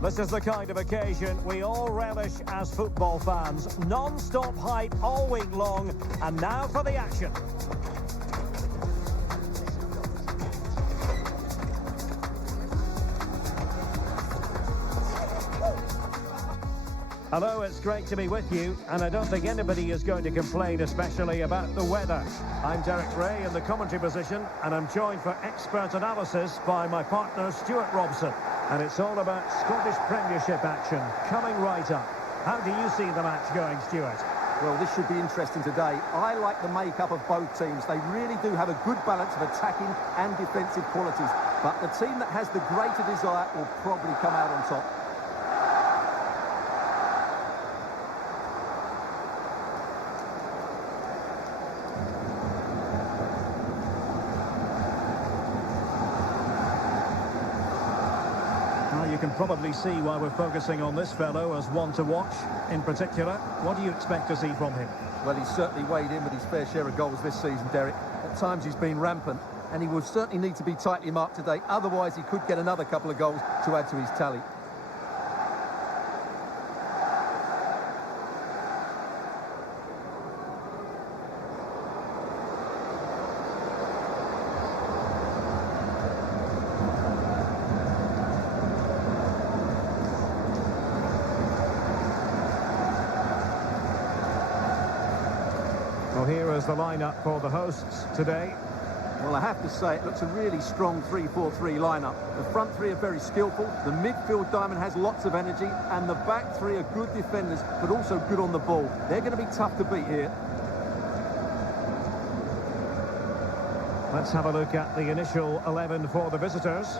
This is the kind of occasion we all relish as football fans. Non-stop hype all week long, and now for the action. Hello, it's great to be with you, and I don't think anybody is going to complain, especially about the weather. I'm Derek Ray in the commentary position, and I'm joined for expert analysis by my partner Stuart Robson. And it's all about Scottish Premiership action coming right up. How do you see the match going, Stuart? Well, this should be interesting today. I like the makeup of both teams. They really do have a good balance of attacking and defensive qualities. But the team that has the greater desire will probably come out on top. You can probably see why we're focusing on this fellow as one to watch. In particular, what do you expect to see from him? Well, he's certainly weighed in with his fair share of goals this season, Derek. At times he's been rampant, and he will certainly need to be tightly marked today. Otherwise, he could get another couple of goals to add to his tally. Well, here is the lineup for the hosts today. Well, I have to say, it looks a really strong 3-4-3 lineup. The front three are very skillful, the midfield diamond has lots of energy, and the back three are good defenders, but also good on the ball. They're going to be tough to beat here. Let's have a look at the initial 11 for the visitors.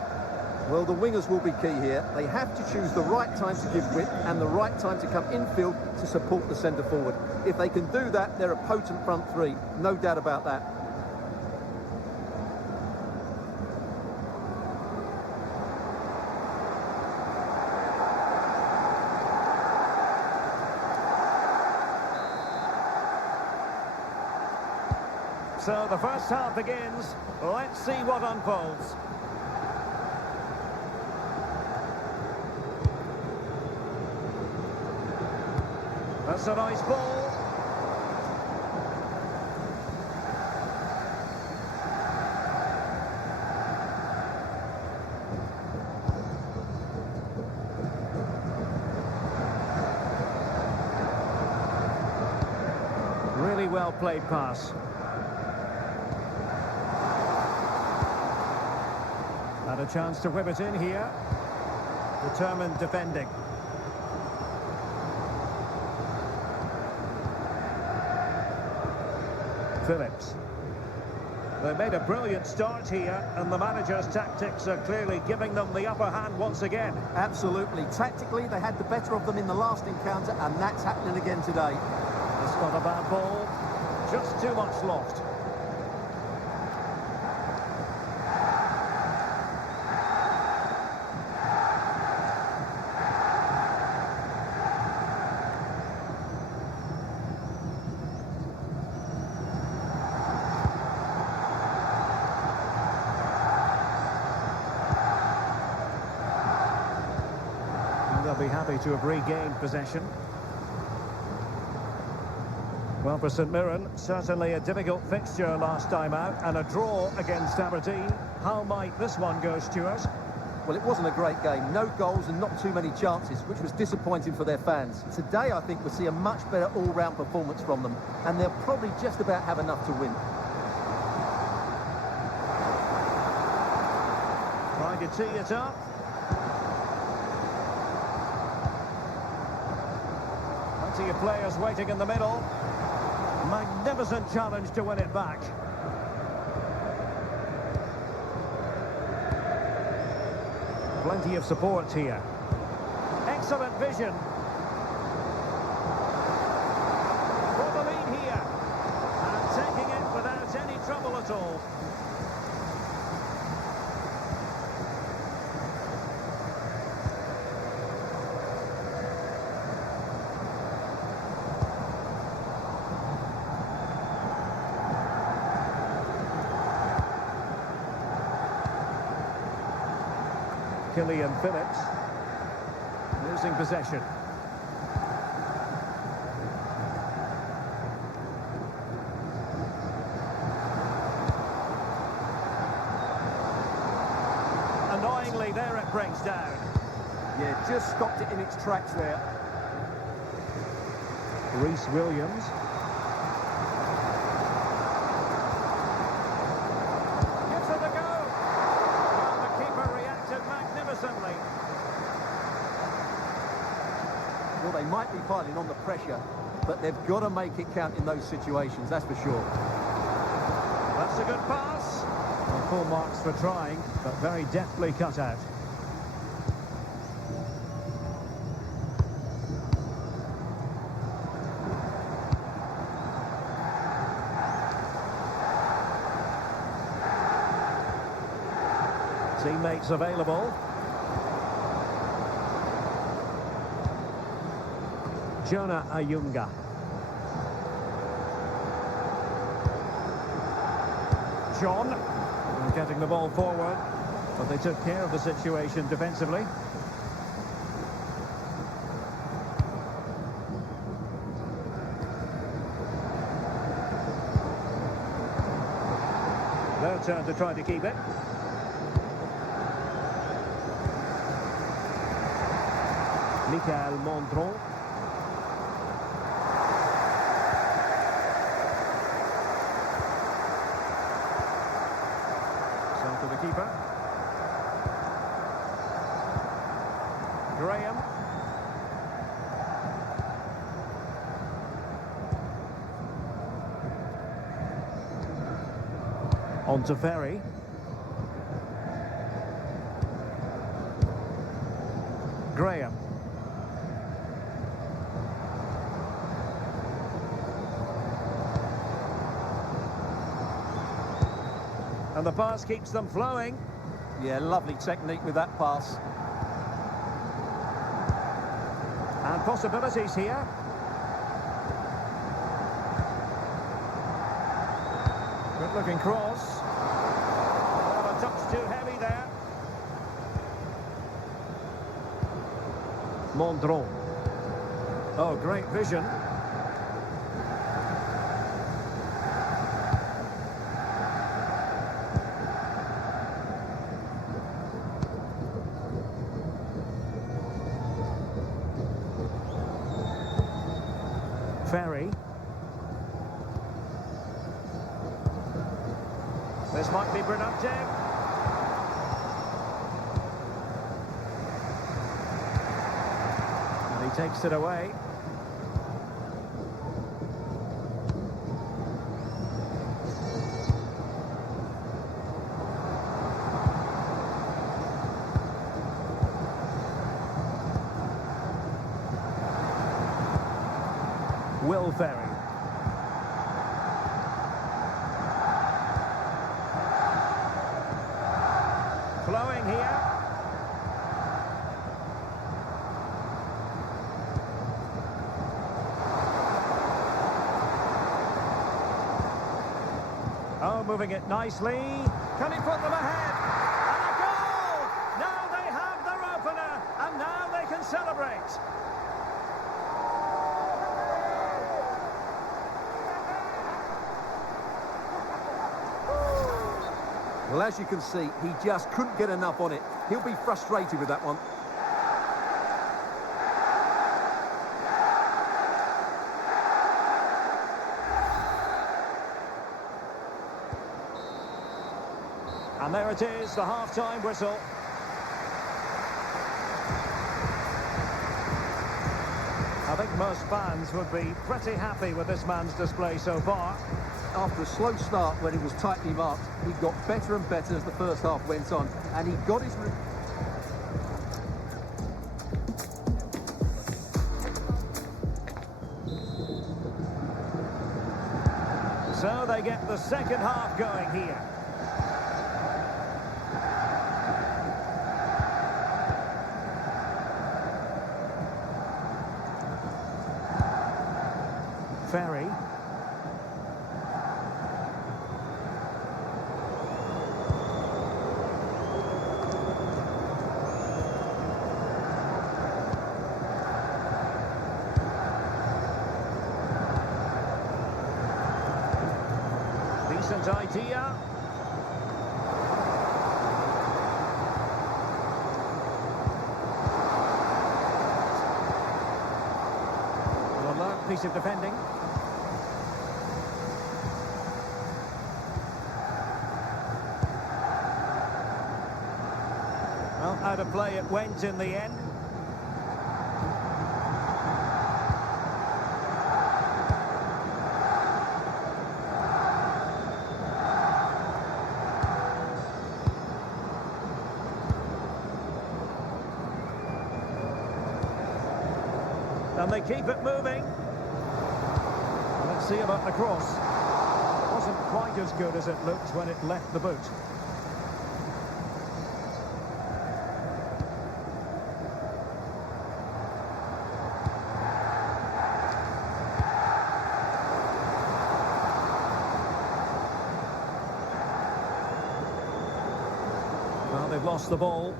Well, the wingers will be key here. They have to choose the right time to give width and the right time to come infield to support the centre forward. If they can do that, they're a potent front three. No doubt about that. So the first half begins. Let's see what unfolds. That's a nice ball. Really well played pass. Had a chance to whip it in here. Determined defending. Phillips. They made a brilliant start here, and the manager's tactics are clearly giving them the upper hand once again. Absolutely. Tactically, they had the better of them in the last encounter, and that's happening again today. It's not a bad ball, just too much loft. They'll be happy to have regained possession. Well, for St Mirren, certainly a difficult fixture last time out, and a draw against Aberdeen. How might this one go, Stuart? Well, it wasn't a great game. No goals and not too many chances, which was disappointing for their fans. Today, I think we'll see a much better all-round performance from them, and they'll probably just about have enough to win. Trying to tee it up. Plenty of players waiting in the middle. Magnificent challenge to win it back. Plenty of support here. Excellent vision. For the lead here. And taking it without any trouble at all. Phillips. losing possession. Annoyingly, there it breaks down. Yeah, just stopped it in its tracks there. Reece Williams. Gives it a go. And the keeper reacted magnificently. Well, they might be piling on the pressure, but they've got to make it count in those situations, that's for sure. That's a good pass. Well, full marks for trying, but very deftly cut out. Teammates available. Jonah Ayunga. John getting the ball forward, but they took care of the situation defensively. Their turn to try to keep it. Michael Mondron. So to the keeper. Graham. On to Ferry. Graham. And the pass keeps them flowing. Yeah, lovely technique with that pass. And possibilities here. Good looking cross. Oh, a touch too heavy there. Mondron. Oh, great vision. Ferry. This might be productive. And he takes it away. Will Ferry. Flowing here. Oh, moving it nicely. Can he put them ahead? And a goal! Now they have their opener, and now they can celebrate. Well, as you can see, he just couldn't get enough on it. He'll be frustrated with that one. And there it is, the half-time whistle. I think most fans would be pretty happy with this man's display so far. After a slow start when he was tightly marked, he got better and better as the first half went on, and he got his... So they get the second half going here. Ferry. Decent idea. An alert piece of defending. Well, out of play it went in the end. And they keep it moving. Let's see about the cross. Wasn't quite as good as it looked when it left the boot. Well, they've lost the ball.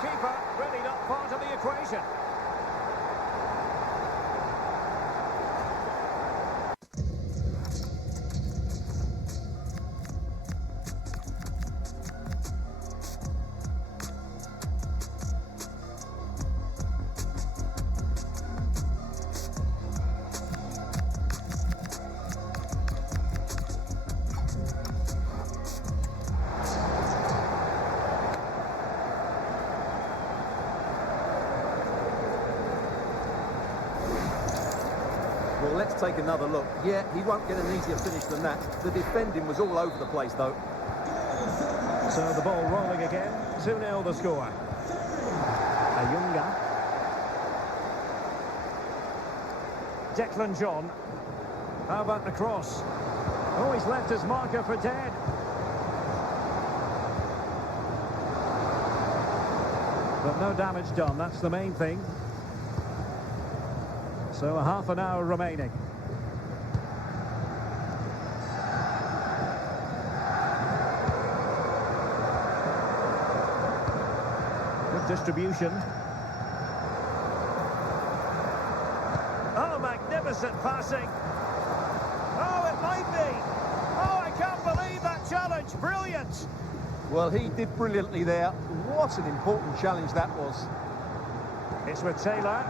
Keeper really not part of the equation. Well, let's take another look. Yeah, he won't get an easier finish than that. The defending was all over the place, though. So the ball rolling again. 2-0 the score. Ayunga. Declan John. How about the cross? Oh, he's left his marker for dead. But no damage done, that's the main thing. So a half an hour remaining. Good distribution. Oh, magnificent passing. Oh, it might be. Oh, I can't believe that challenge. Brilliant. Well, he did brilliantly there. What an important challenge that was. It's with Taylor.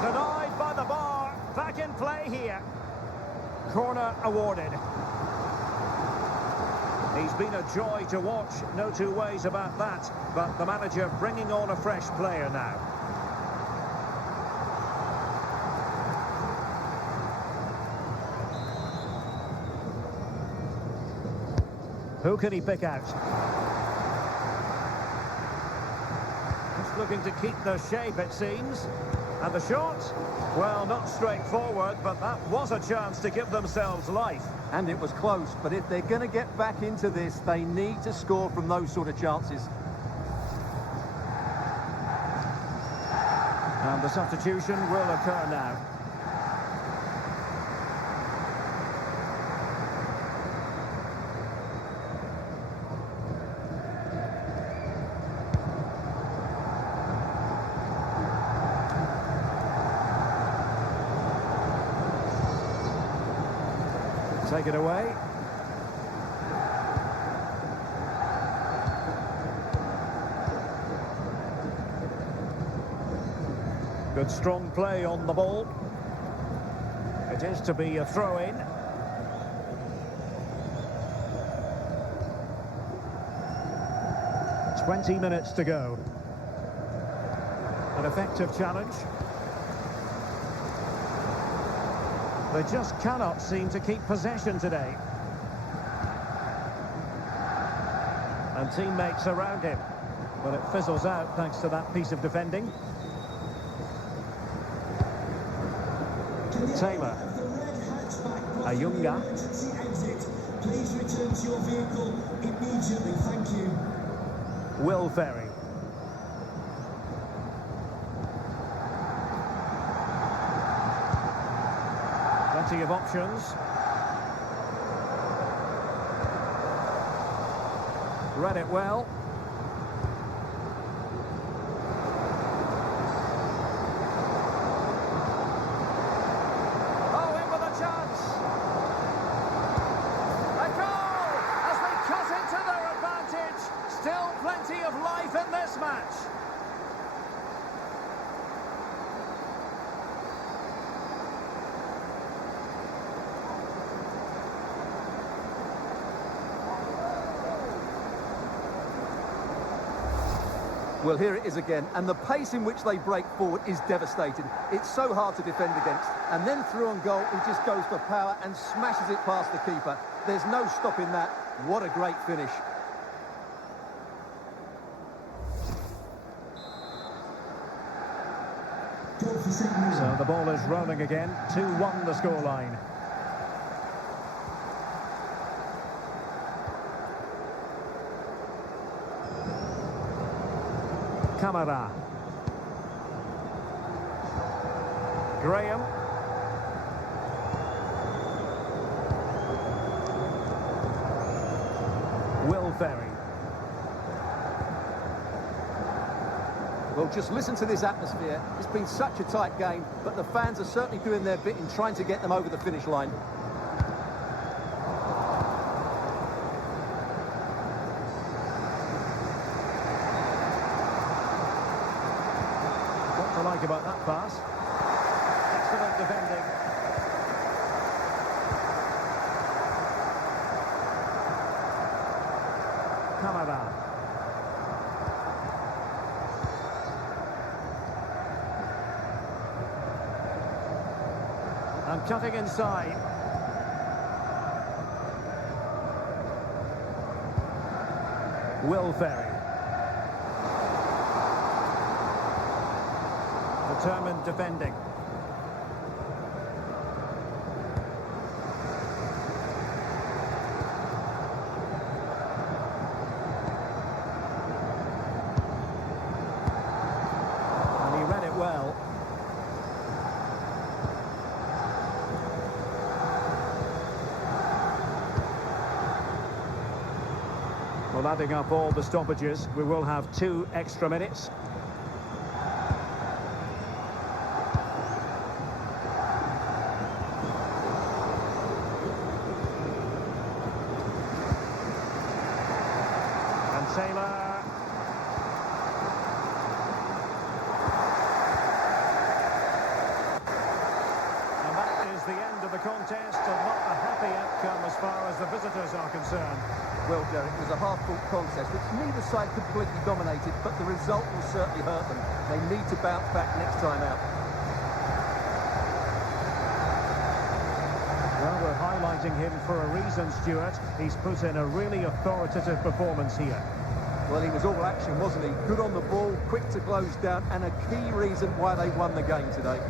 Denied by the bar. Back in play here. Corner awarded. He's been a joy to watch, no two ways about that. But the manager bringing on a fresh player now. Who can he pick out? Just looking to keep the shape, it seems. And the shot? Well, not straightforward, but that was a chance to give themselves life. And it was close, but if they're going to get back into this, they need to score from those sort of chances. And the substitution will occur now. Take it away. Good strong play on the ball. It is to be a throw-in. "20 minutes to go. An effective challenge. They just cannot seem to keep possession today. And teammates around him. But it fizzles out thanks to that piece of defending. Taylor. Ayunga. Please return to your vehicle immediately, thank you. Will Ferry. Plenty of options. Read it well. plenty of life in this match. Well, here it is again, and the pace in which they break forward is devastating. It's so hard to defend against. And then through on goal, he just goes for power and smashes it past the keeper. There's no stopping that. What a great finish. So the ball is rolling again. 2-1 the scoreline. Camara. Graham. Will Ferry. Well, just listen to this atmosphere. It's been such a tight game, but the fans are certainly doing their bit in trying to get them over the finish line. What to like about that pass? Excellent defending. Camara. And cutting inside. Will Ferry. Determined defending. And he read it well. Well, adding up all the stoppages, we will have 2 extra minutes. And Taylor. And that is the end of the contest, and not a happy outcome as far as the visitors are concerned. Well, Derek, it was a half-court contest which neither side completely dominated, but the result will certainly hurt them. They need to bounce back next time out. Well, we're highlighting him for a reason, Stuart. He's put in a really authoritative performance here. Well, he was all action, wasn't he? Good on the ball, quick to close down, and a key reason why they won the game today.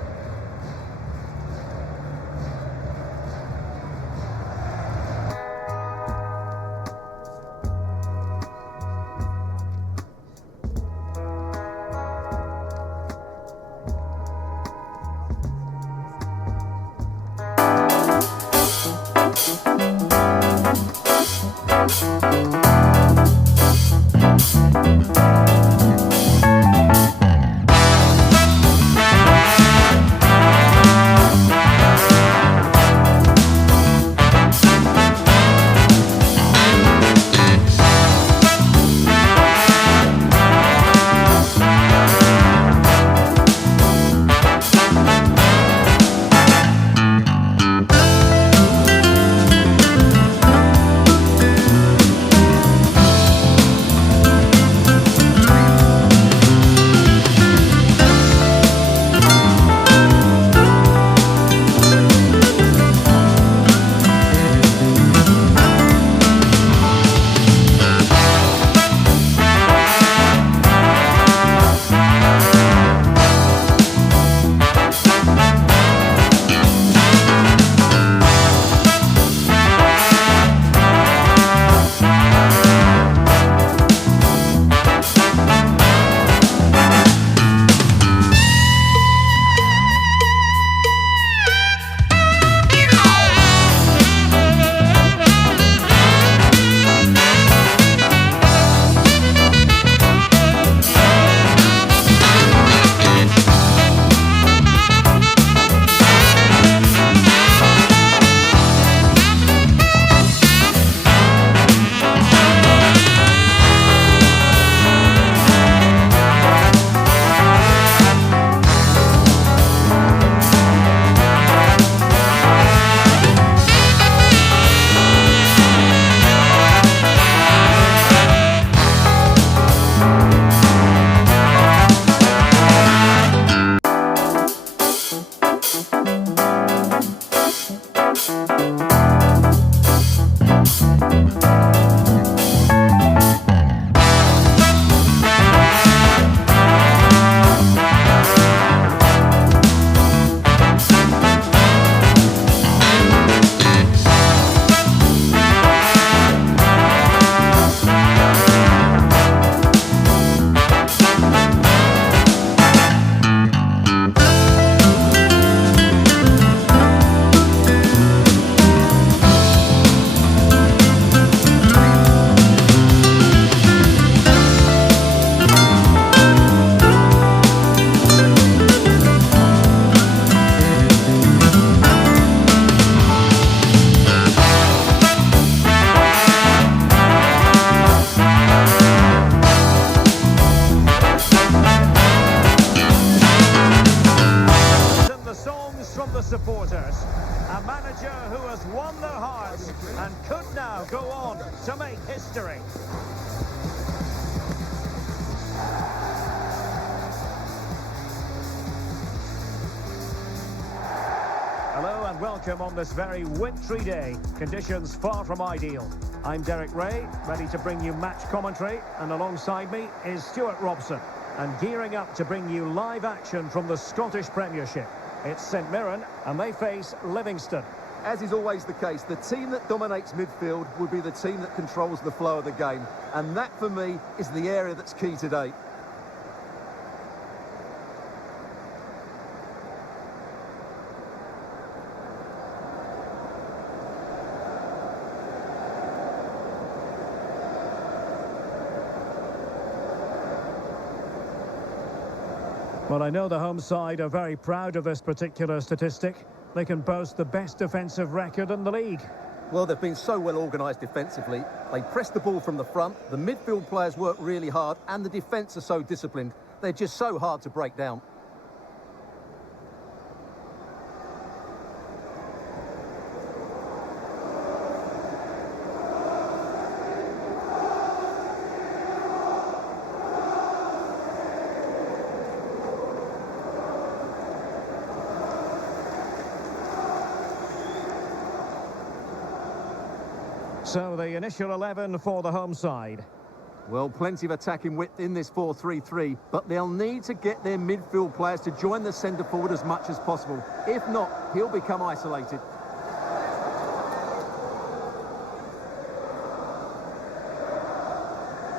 and welcome on this very wintry day. Conditions far from ideal. I'm Derek Ray, ready to bring you match commentary, and alongside me is Stuart Robson, and gearing up to bring you live action from the Scottish Premiership. It's St Mirren, and they face Livingston. As is always the case, the team that dominates midfield will be the team that controls the flow of the game. And that, for me, is the area that's key today. Well, I know the home side are very proud of this particular statistic. They can boast the best defensive record in the league. Well, they've been so well organised defensively. They press the ball from the front, the midfield players work really hard, and the defence are so disciplined. They're just so hard to break down. So the initial 11 for the home side. Well, plenty of attacking width in this 4-3-3, but they'll need to get their midfield players to join the centre forward as much as possible. If not, he'll become isolated.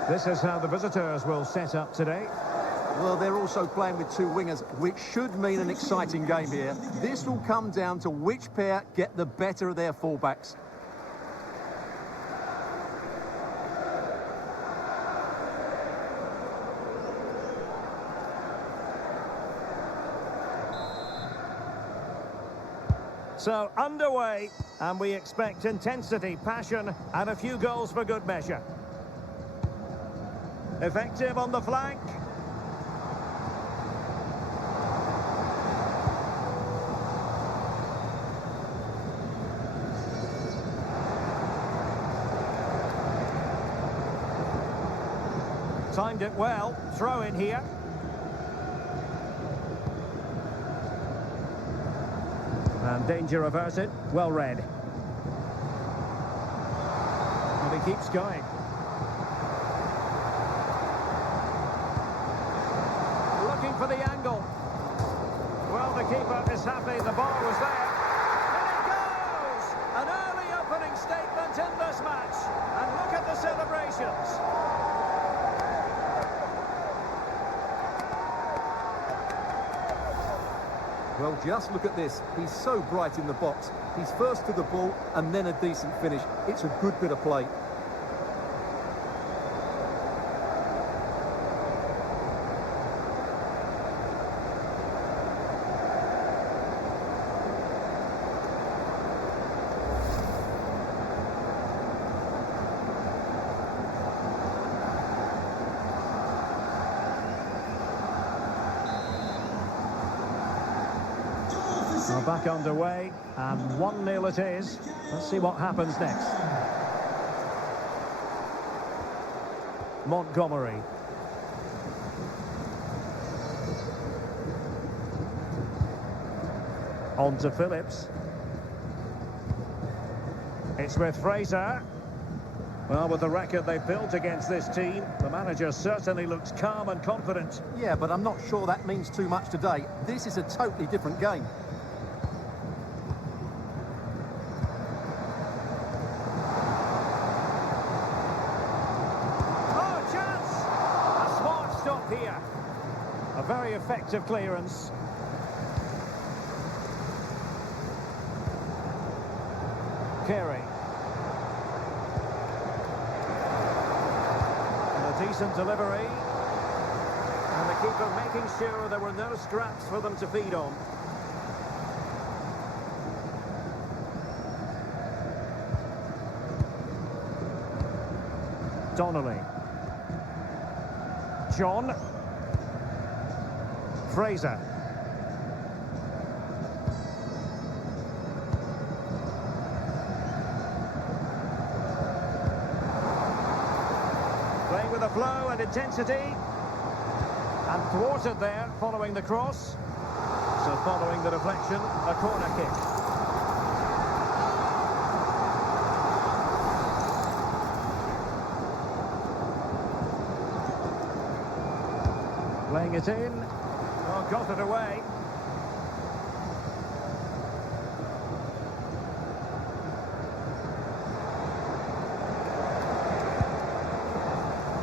This is how the visitors will set up today. Well, they're also playing with two wingers, which should mean an exciting game here. This will come down to which pair get the better of their fullbacks. So, underway, and we expect intensity, passion, and a few goals for good measure. Effective on the flank. Timed it well. Throw in here. And danger averted. Well read. And he keeps going. Looking for the angle. Well, the keeper is happy. The ball was there. And it goes! An early opening statement in this match. And look at the celebrations. Well, just look at this. He's so bright in the box. He's first to the ball and then a decent finish. It's a good bit of play. We're back underway, and 1-0 it is. Let's see what happens next. Montgomery. On to Phillips. It's with Fraser. Well, with the record they've built against this team, the manager certainly looks calm and confident. Yeah, but I'm not sure that means too much today. This is a totally different game. Here, a very effective clearance. Carey. And a decent delivery. And the keeper making sure there were no scraps for them to feed on. Donnelly. John. Fraser. Playing with a flow and intensity. And thwarted there following the cross. So following the deflection, a corner kick. Playing it in. Oh, got it away.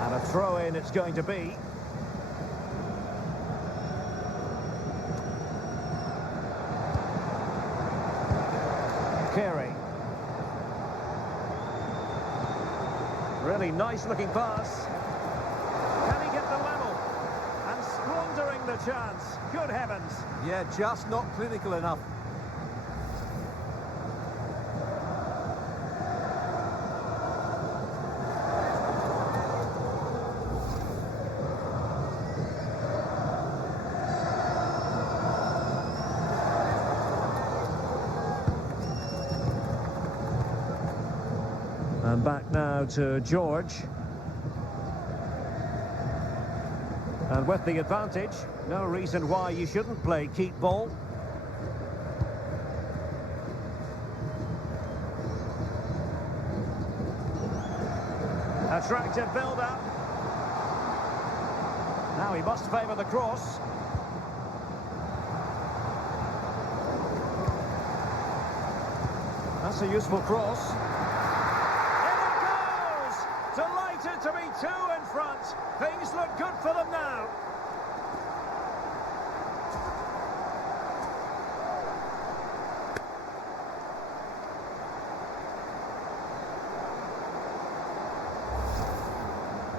And a throw-in it's going to be. Carey. Really nice-looking pass. Can he get the level? And squandering the chance. Good heavens. Yeah, just not clinical enough. And back now to George. And with the advantage, no reason why you shouldn't play keep ball. Attractive build-up. Now he must favour the cross. That's a useful cross. Delighted to be two in front. Things look good for them now.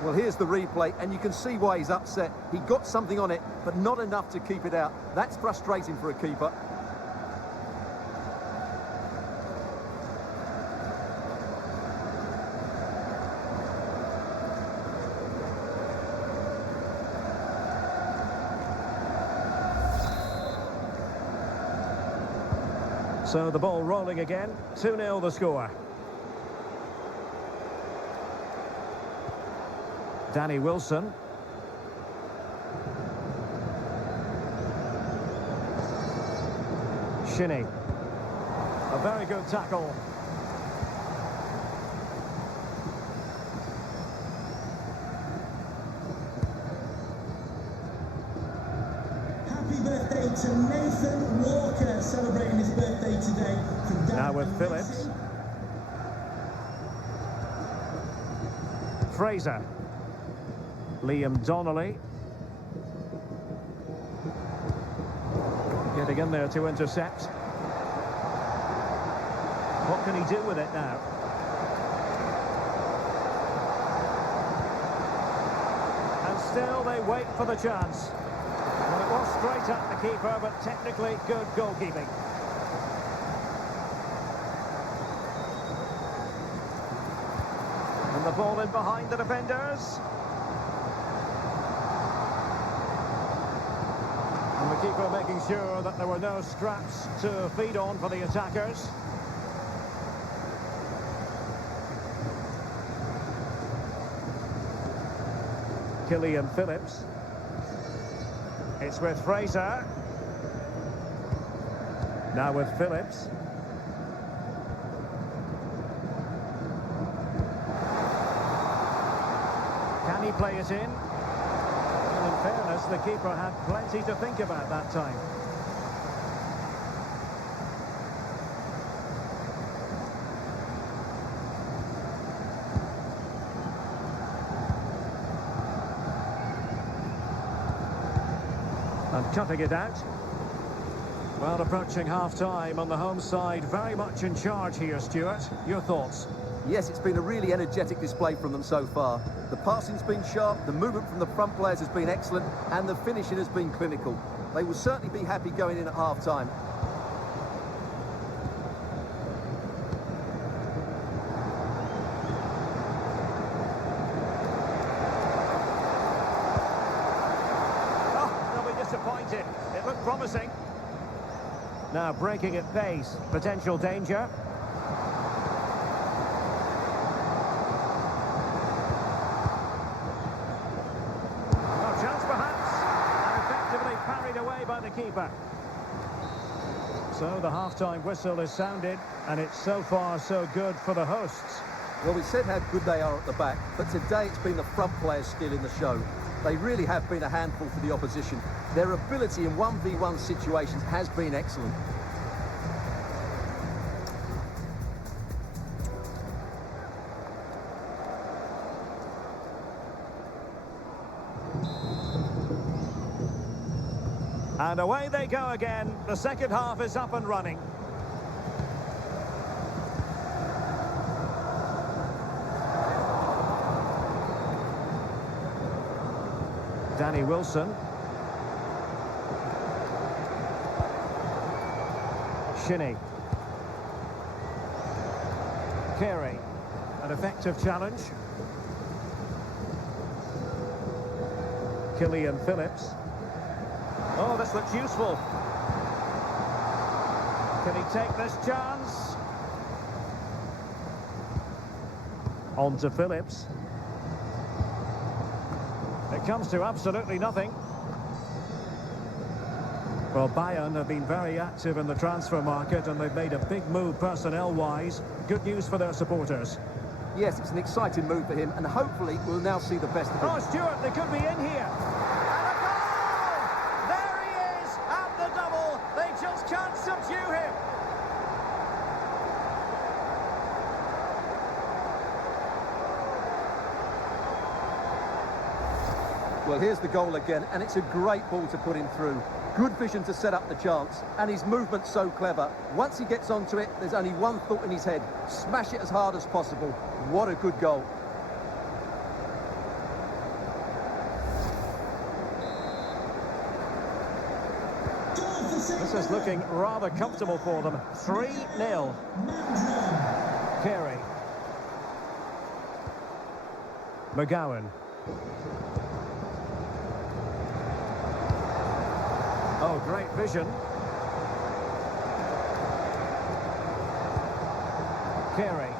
Well, here's the replay, and you can see why he's upset. He got something on it, but not enough to keep it out. That's frustrating for a keeper. So the ball rolling again, 2-0 the score. Danny Wilson. Shinnie. A very good tackle. Happy birthday to Nathan Walker, celebrating his birthday today. From Dan Now with and Phillips. Lucy. Fraser. Liam Donnelly. Getting in there to intercept. What can he do with it now? And still they wait for the chance. Well, it was straight at the keeper, but technically good goalkeeping. And the ball in behind the defenders. And the keeper making sure that there were no scraps to feed on for the attackers. Killian Phillips. It's with Fraser. Now with Phillips. Can he play it in? Well, in fairness, the keeper had plenty to think about that time. And cutting it out. Well, approaching half-time on the home side, very much in charge here, Stuart. Your thoughts? Yes, it's been a really energetic display from them so far. The passing's been sharp, the movement from the front players has been excellent, and the finishing has been clinical. They will certainly be happy going in at half-time. Disappointed. It looked promising. Now breaking at pace. Potential danger. No chance perhaps. And effectively parried away by the keeper. So the half-time whistle is sounded, and it's so far so good for the hosts. Well, we said how good they are at the back, but today it's been the front players still in the show. They really have been a handful for the opposition. Their ability in 1v1 situations has been excellent. And away they go again. The second half is up and running. Danny Wilson. Shinnie. Carey. An effective challenge. Killian Phillips. Oh, this looks useful. Can he take this chance? On to Phillips. It comes to absolutely nothing. Well, Bayern have been very active in the transfer market and they've made a big move personnel-wise. Good news for their supporters. Yes, it's an exciting move for him and hopefully we'll now see the best of him. Oh, Stuart, they could be in here. And a goal! There he is at the double. They just can't subdue him. Well, here's the goal again, and it's a great ball to put him through. Good vision to set up the chance, and his movement's so clever. Once he gets onto it, there's only one thought in his head. Smash it as hard as possible. What a good goal. This is looking rather comfortable for them. 3-0. Carey. McGowan. Oh, great vision. Carey.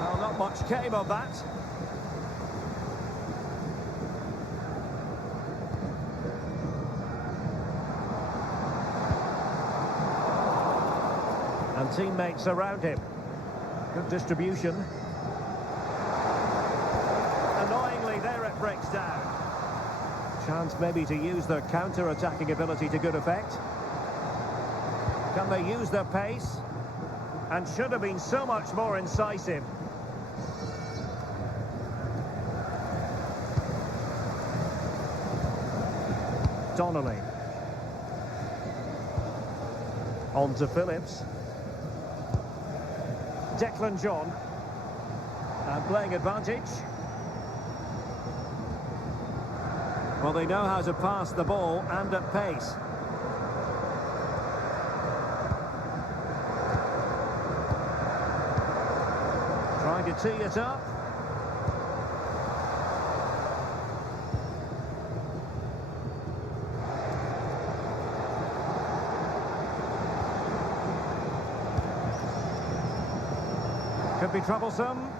Well, not much came of that. And teammates around him. Good distribution. Annoyingly, there it breaks down. Chance maybe to use their counter-attacking ability to good effect. Can they use their pace? And should have been so much more incisive. Donnelly. On to Phillips. Declan John. And playing advantage. Well, they know how to pass the ball and at pace. Trying to tee it up. Could be troublesome.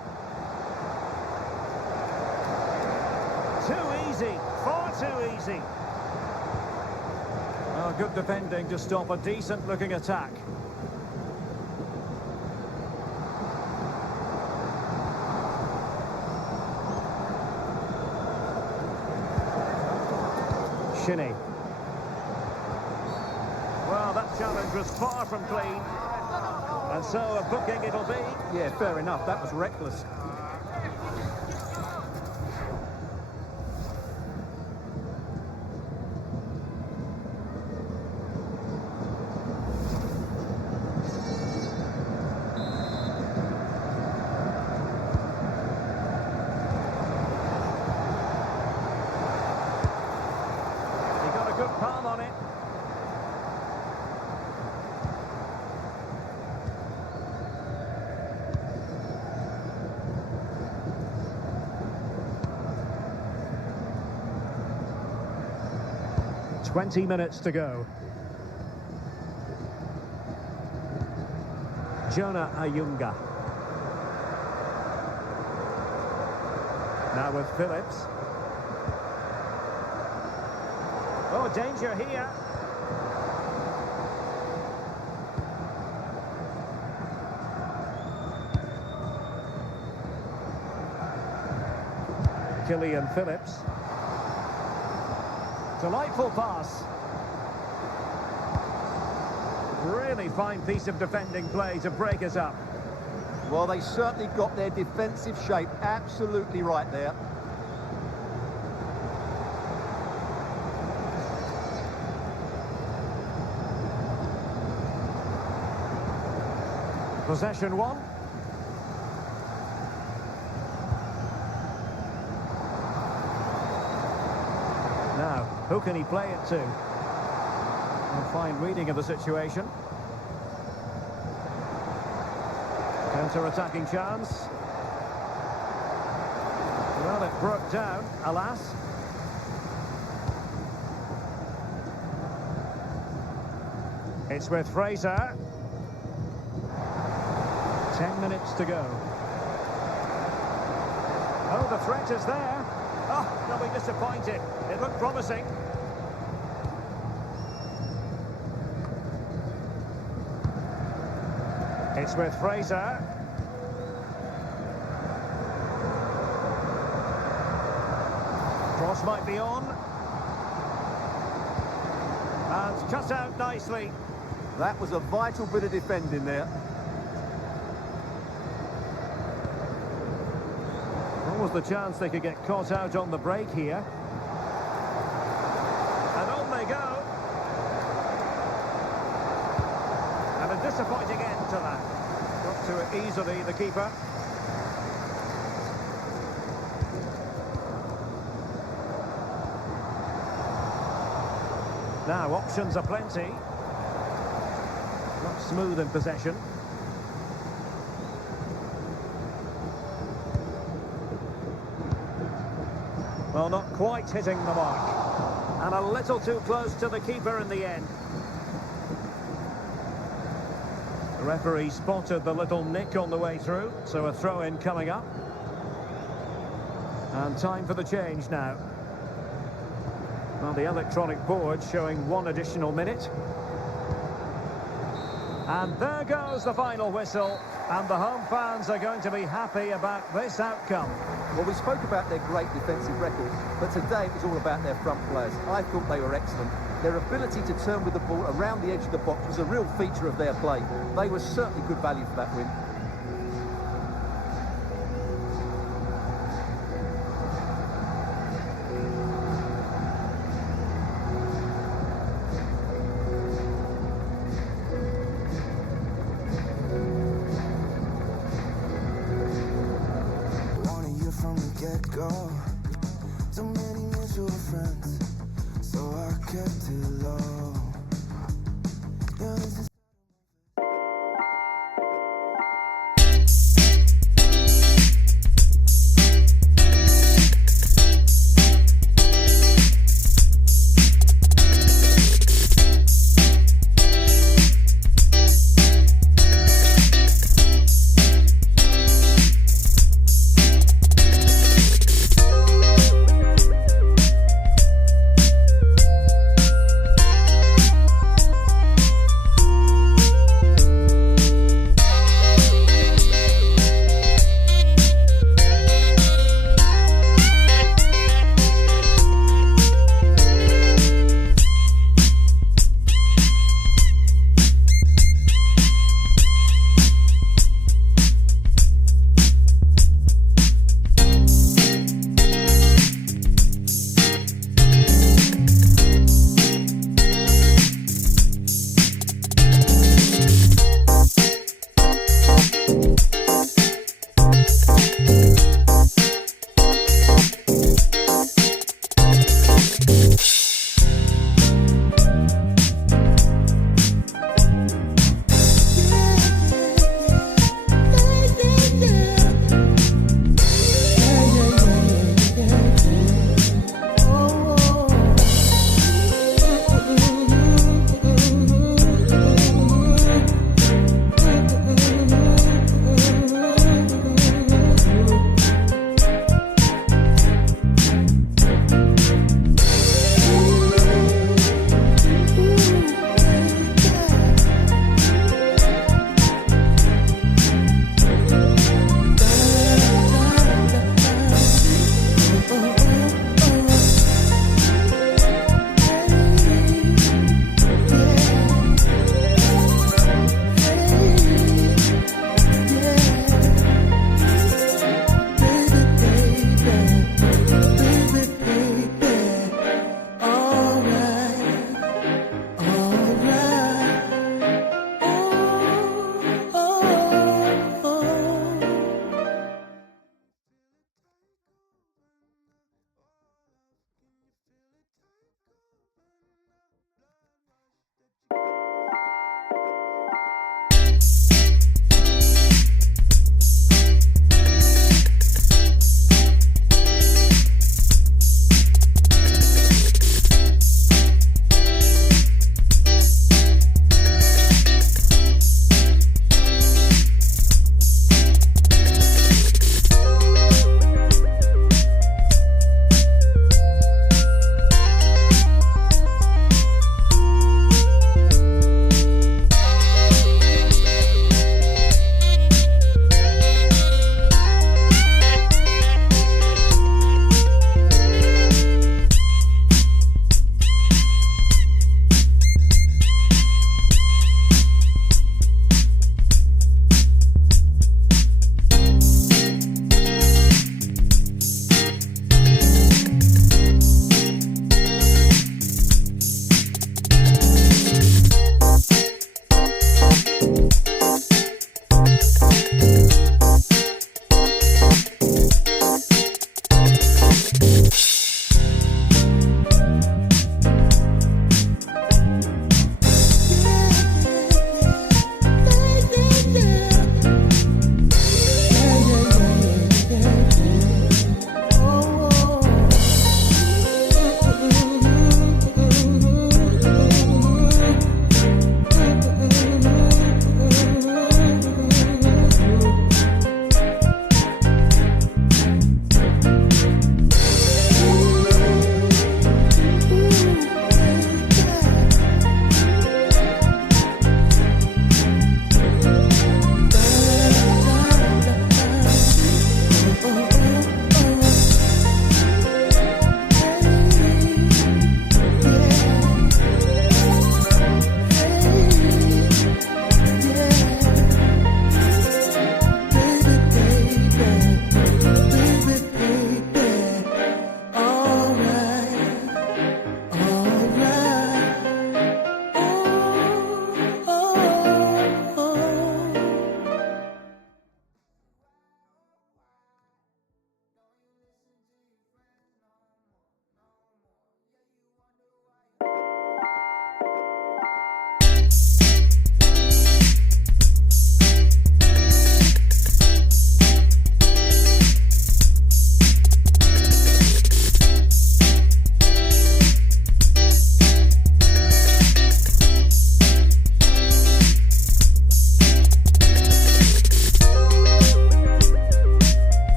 Too easy. Far too easy. Oh, good defending to stop a decent-looking attack. Shinnie. Well, that challenge was far from clean. And so a booking it'll be. Yeah, fair enough. That was reckless. He got a good palm on it. "20 minutes to go. Jonah Ayunga. Now with Phillips. Oh, danger here. Killian Phillips. Delightful pass. Really fine piece of defending play to break us up. Well, they certainly got their defensive shape absolutely right there. Possession one. Now, who can he play it to? A fine reading of the situation. Counter-attacking chance. Well, it broke down, alas. It's with Fraser. 10 minutes to go. Oh, the threat is there. Oh, they'll be disappointed. It looked promising. It's with Fraser. Cross might be on. And cut out nicely. That was a vital bit of defending there. What was the chance they could get caught out on the break here? And on they go. And a disappointing end to that. Got to it easily, the keeper. Now, options are plenty. Not smooth in possession. Well, not quite hitting the mark. And a little too close to the keeper in the end. The referee spotted the little nick on the way through, so a throw-in coming up. And time for the change now. Well, the electronic board showing one additional minute. And there goes the final whistle. And the home fans are going to be happy about this outcome. Well, we spoke about their great defensive record, but today it was all about their front players. I thought they were excellent. Their ability to turn with the ball around the edge of the box was a real feature of their play. They were certainly good value for that win. From the get-go, so many mutual friends, so I kept it low. Yeah, this is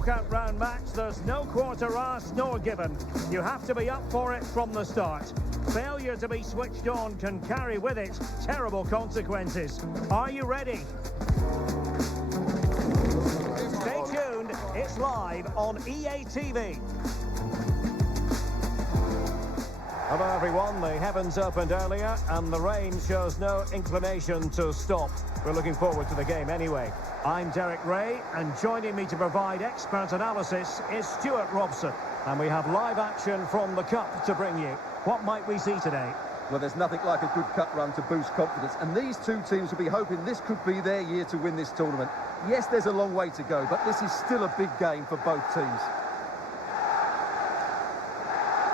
knockout round match, there's no quarter asked nor given. You have to be up for it from the start. Failure to be switched on can carry with it terrible consequences. Are you ready? Stay tuned, it's live on EA TV. Hello everyone, the heavens opened earlier and the rain shows no inclination to stop. We're looking forward to the game anyway. I'm Derek Ray, and joining me to provide expert analysis is Stuart Robson. And we have live action from the Cup to bring you. What might we see today? Well, there's nothing like a good cup run to boost confidence, and these two teams will be hoping this could be their year to win this tournament. Yes, there's a long way to go, but this is still a big game for both teams.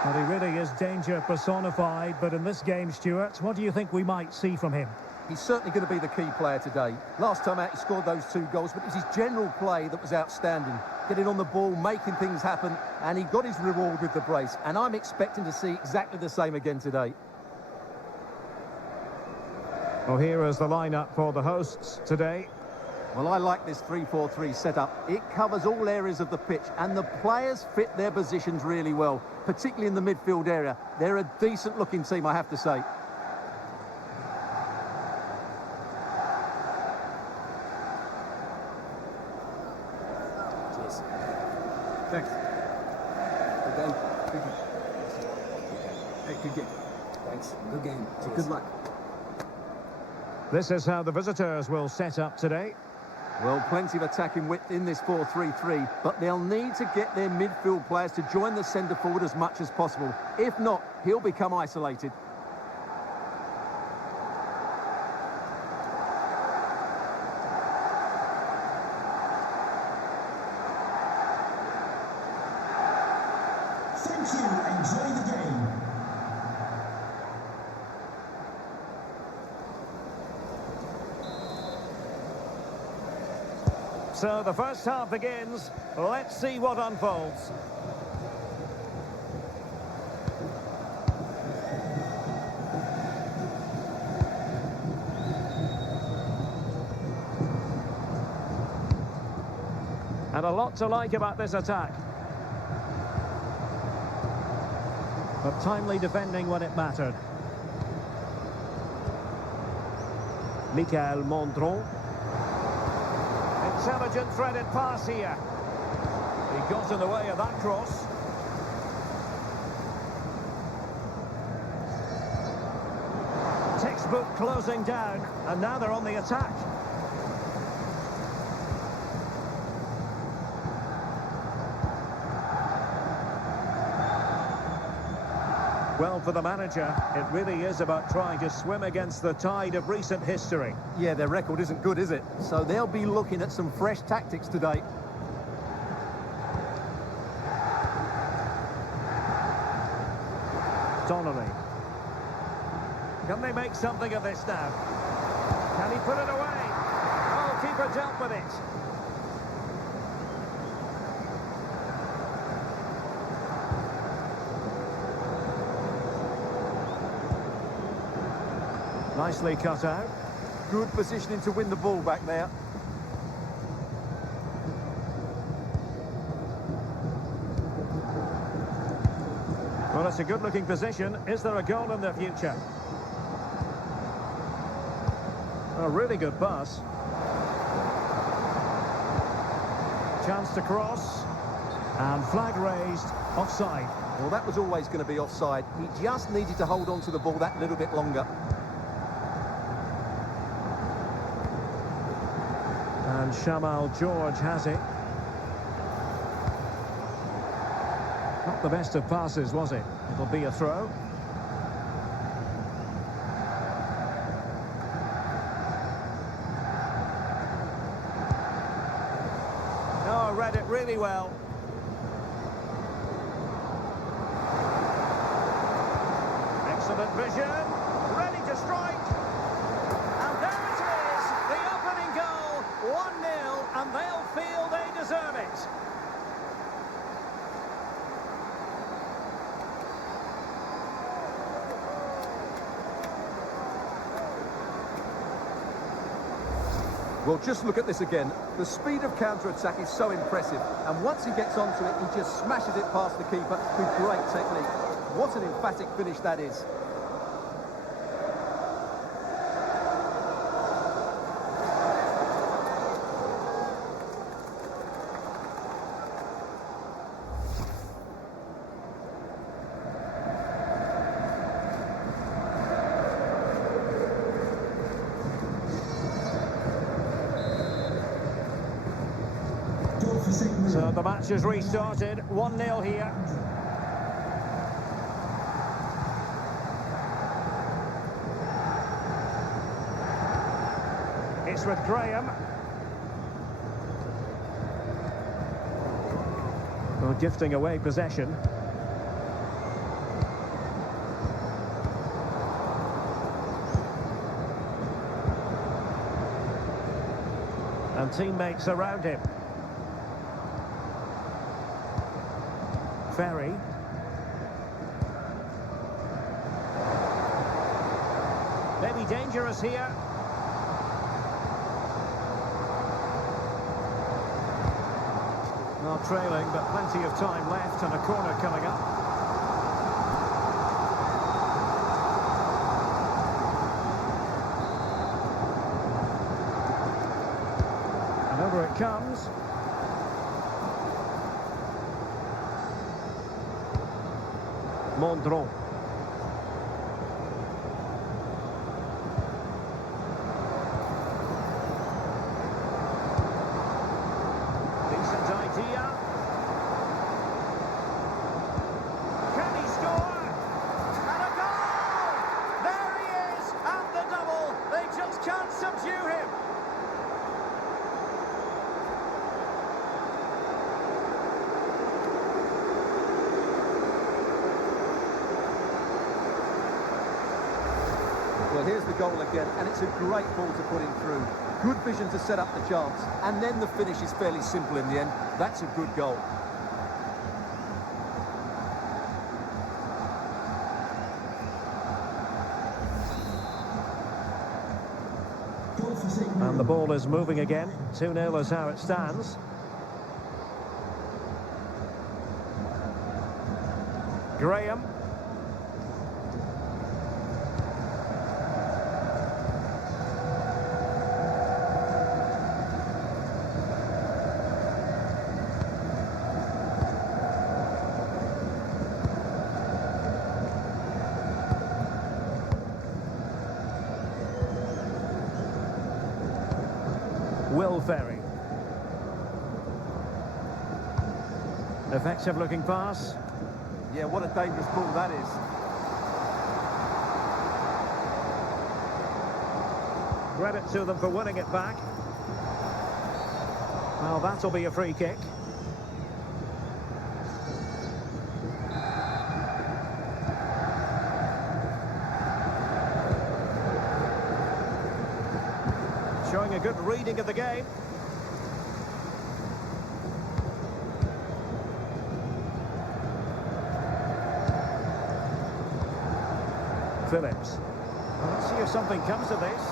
Well, he really is danger personified, but in this game, Stuart, what do you think we might see from him? He's certainly going to be the key player today. Last time out, he scored those 2 goals, but it was his general play that was outstanding. Getting on the ball, making things happen, and he got his reward with the brace. And I'm expecting to see exactly the same again today. Well, here is the lineup for the hosts today. Well, I like this 3-4-3 setup. It covers all areas of the pitch, and the players fit their positions really well, particularly in the midfield area. They're a decent-looking team, I have to say. Cheers. Thanks. Good game. Good game. Hey, good game. Thanks. Good game. Cheers. Good luck. This is how the visitors will set up today. Well, plenty of attacking width in this 4-3-3, but they'll need to get their midfield players to join the centre forward as much as possible. If not, he'll become isolated. Thank you. Enjoy the game. So the first half begins. Let's see what unfolds. And a lot to like about this attack. But timely defending when it mattered. Michael Mondron. Intelligent threaded pass here. He got in the way of that cross. Textbook closing down, and now they're on the attack. Well, for the manager, it really is about trying to swim against the tide of recent history. Yeah, their record isn't good, is it? So they'll be looking at some fresh tactics today. Donnelly. Can they make something of this now? Can he put it away? Oh, keeper dealt with it. Nicely cut out. Good positioning to win the ball back there. Well, it's a good-looking position. Is there a goal in the future? A really good pass. Chance to cross. And flag raised. Offside. Well, that was always going to be offside. He just needed to hold on to the ball that little bit longer. And Shamal George has it. Not the best of passes, was it? It'll be a throw. Oh, read it really well. Excellent vision. Ready to strike. And there it is. The opening goal. 1-0, and they'll feel they deserve it. Well, just look at this again. The speed of counter-attack is so impressive. And once he gets onto it, he just smashes it past the keeper with great technique. What an emphatic finish that is. So the match has restarted, 1-0 here. It's with Graham. Well, gifting away possession. And teammates around him. Ferry. Maybe dangerous here. Well, trailing, but plenty of time left and a corner coming up. And over it comes. Mondron. Decent idea. Can he score? And a goal! There he is, and the double. They just can't subdue him. Well, here's the goal again, and it's a great ball to put him through. Good vision to set up the chance, and then the finish is fairly simple in the end. That's a good goal. And the ball is moving again. 2-0 is how it stands. Graham. Will Ferry. Effective looking pass. Yeah, what a dangerous ball that is. Credit to them for winning it back. Well, that'll be a free kick. Showing a good reading of the game. Phillips. Well, let's see if something comes of this.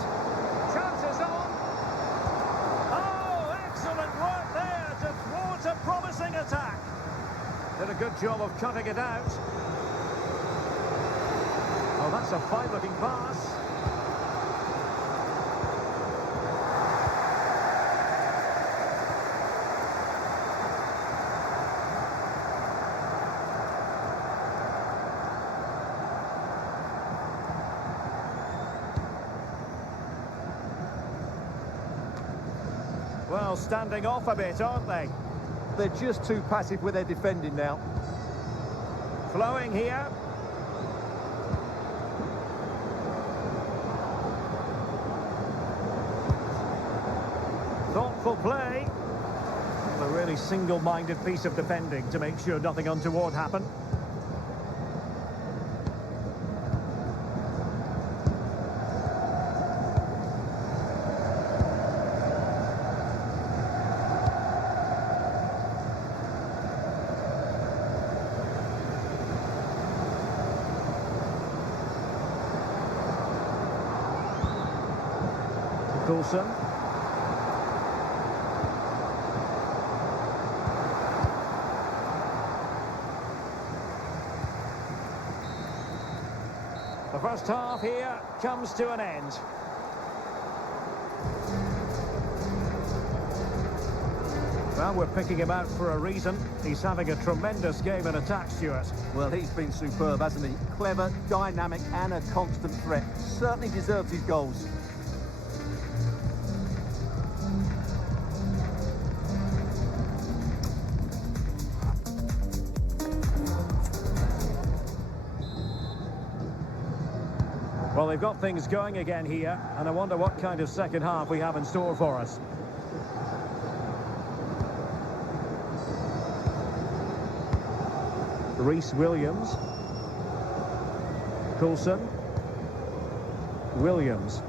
Chances on. Oh, excellent work there to thwart a promising attack. Did a good job of cutting it out. Oh, that's a fine-looking pass. Well, standing off a bit, aren't they? They're just too passive with their defending now. Flowing here. Thoughtful play. A really single-minded piece of defending to make sure nothing untoward happened. Coulson. The first half here comes to an end. Well, we're picking him out for a reason. He's having a tremendous game in attack, Stuart. Well, he's been superb, hasn't he? Clever, dynamic and a constant threat. Certainly deserves his goals. Well, they've got things going again here, and I wonder what kind of second half we have in store for us. Reece Williams. Coulson. Williams.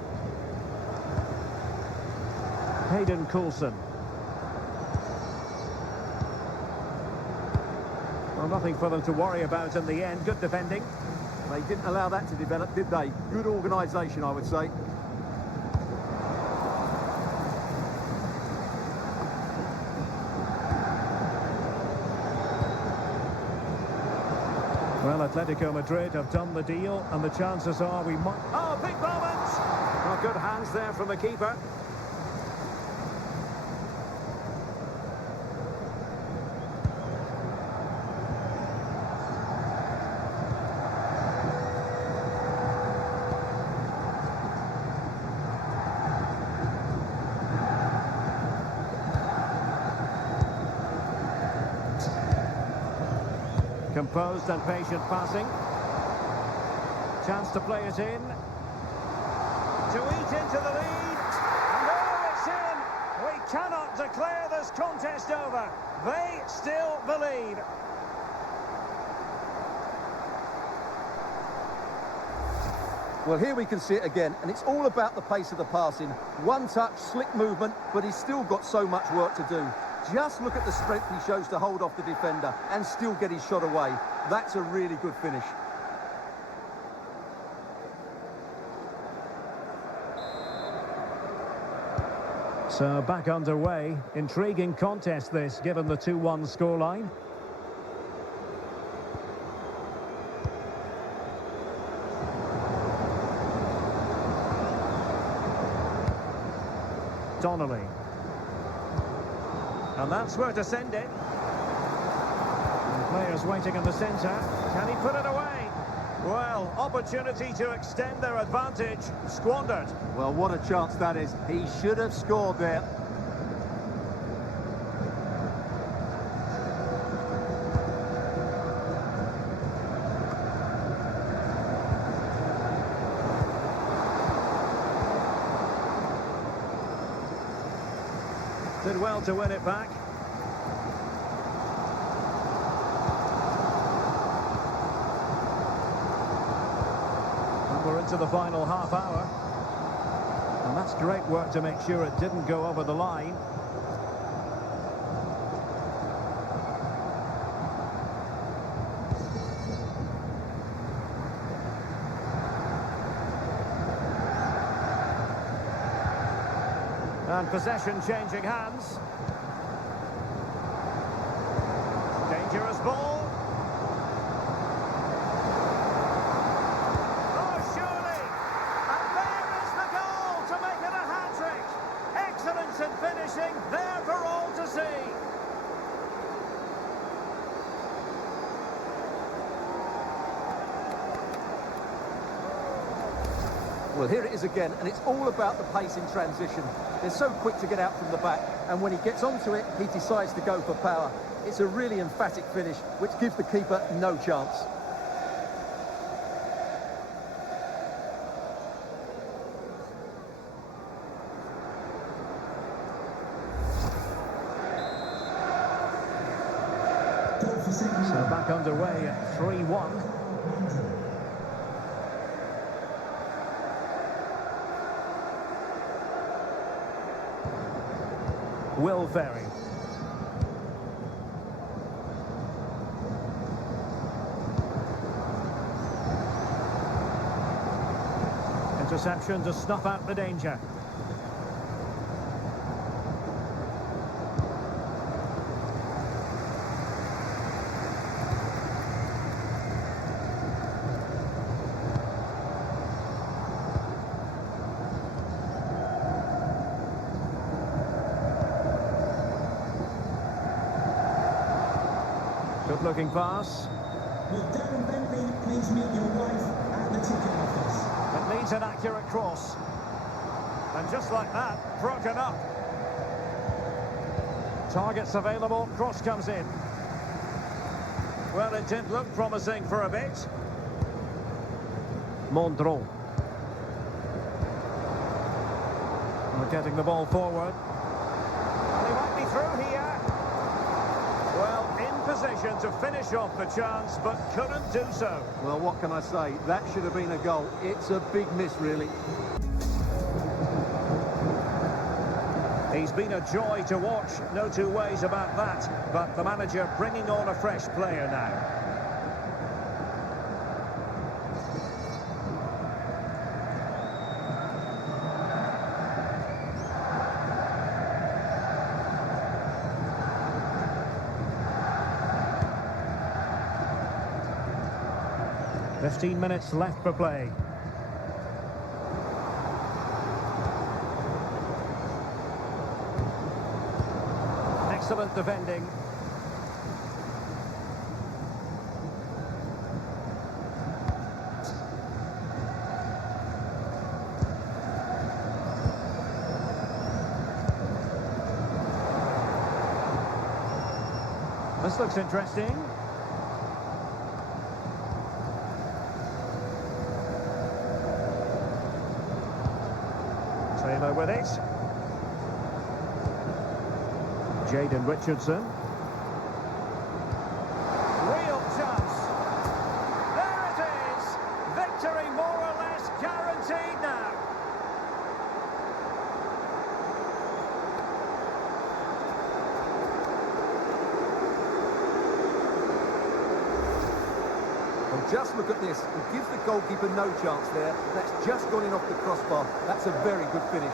Hayden Coulson. Well, nothing for them to worry about in the end. Good defending. They didn't allow that to develop, did they? Good organisation, I would say. Well, Atletico Madrid have done the deal, and the chances are we might... Oh, big moment! Well, good hands there from the keeper. Composed and patient passing. Chance to play it in. To eat into the lead. And there it's in. We cannot declare this contest over. They still believe. Well, here we can see it again, and it's all about the pace of the passing. One touch, slick movement, but he's still got so much work to do. Just look at the strength he shows to hold off the defender and still get his shot away. That's a really good finish. So back underway. Intriguing contest this, given the 2-1 scoreline. Donnelly. And that's where to send it. And players waiting in the centre. Can he put it away? Well, opportunity to extend their advantage. Squandered. Well, what a chance that is. He should have scored there. Did well to win it back. And we're into the final half hour. And that's great work to make sure it didn't go over the line. And possession changing hands. Dangerous ball. Oh, surely! And there is the goal to make it a hat-trick. Excellence in finishing, there for all to see. Well, here it is again, and it's all about the pace in transition. They're so quick to get out from the back, and when he gets onto it, he decides to go for power. It's a really emphatic finish, which gives the keeper no chance. So back underway at 3-1. Will Ferry. Interception to snuff out the danger. looking pass. Well, Darren Bentley, please meet your wife at the ticket office. It needs an accurate cross. And just like that, broken up. Targets available, cross comes in. Well, it did look promising for a bit. Mondron. We're getting the ball forward. And he might be through here. Well, in position to finish off the chance, but couldn't do so. Well, what can I say? That should have been a goal. It's a big miss, really. He's been a joy to watch, no two ways about that. But the manager bringing on a fresh player now. 15 minutes left for play. Excellent defending. This looks interesting. Taylor with it. Jayden Richardson. Real chance. There it is. Victory more or less guaranteed now. And just look at this. It gives the goalkeeper no chance there. That's just gone in off the crossbar. That's a very good finish.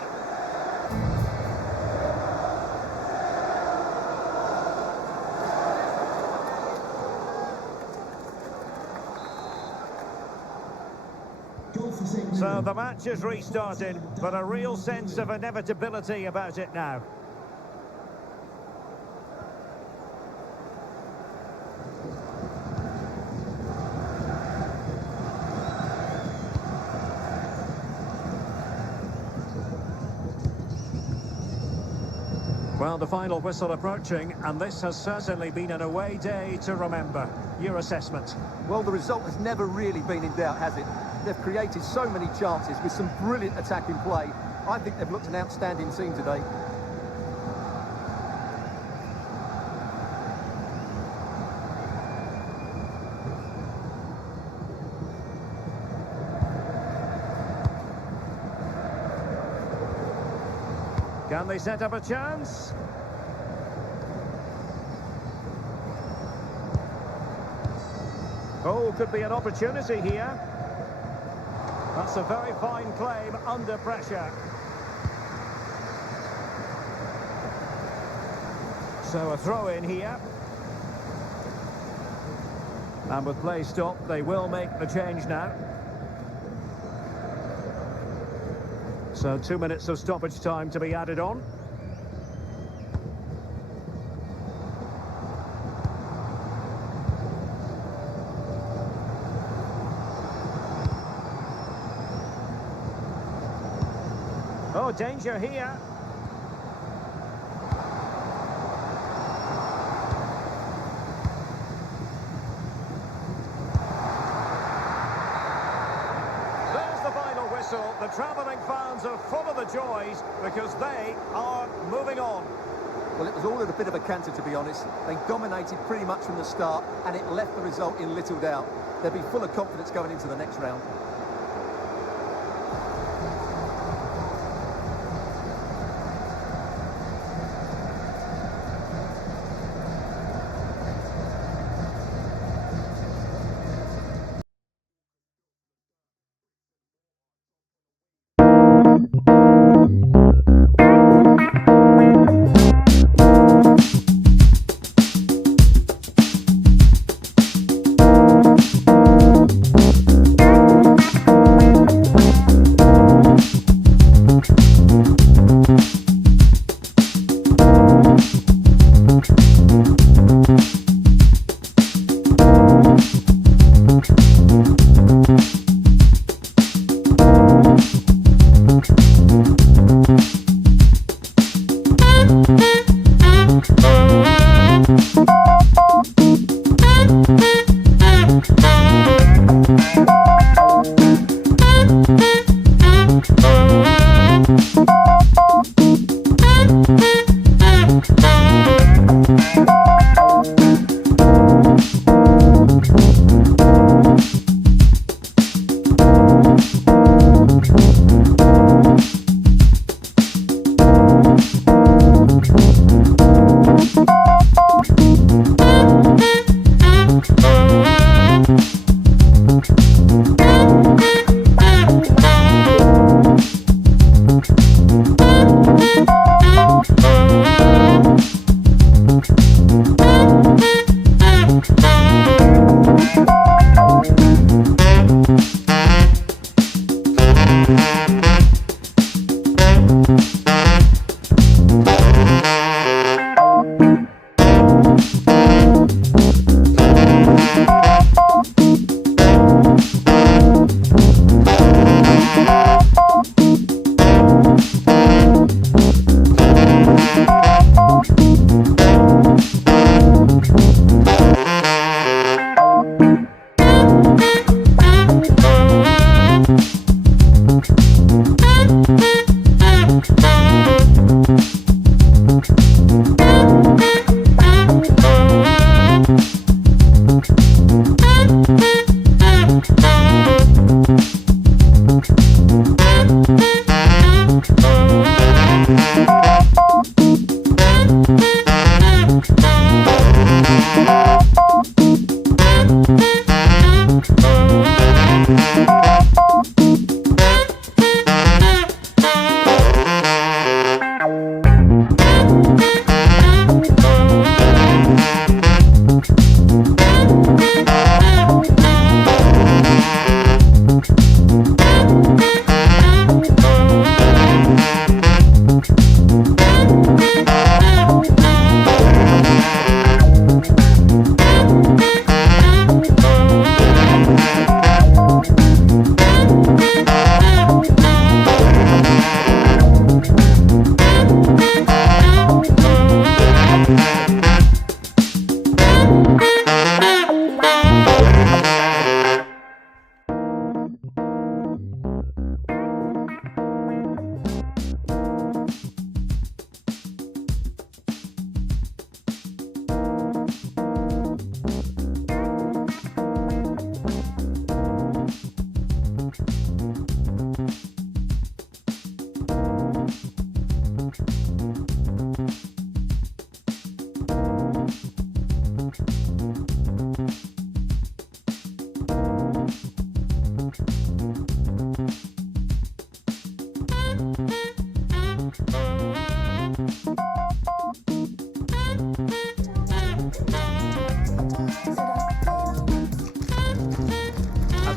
So the match is restarted, but a real sense of inevitability about it now. Well, the final whistle approaching, and this has certainly been an away day to remember. Your assessment? Well, the result has never really been in doubt, has it? They've created so many chances with some brilliant attacking play. I think they've looked an outstanding team today. Can they set up a chance? Oh, could be an opportunity here. That's a very fine claim under pressure. So a throw in here. And with play stopped, they will make the change now. So 2 minutes of stoppage time to be added on. Oh, danger here. There's the final whistle. The travelling fans are full of the joys because they are moving on. Well, it was all at a bit of a canter, to be honest. They dominated pretty much from the start, and it left the result in little doubt. They'll be full of confidence going into the next round.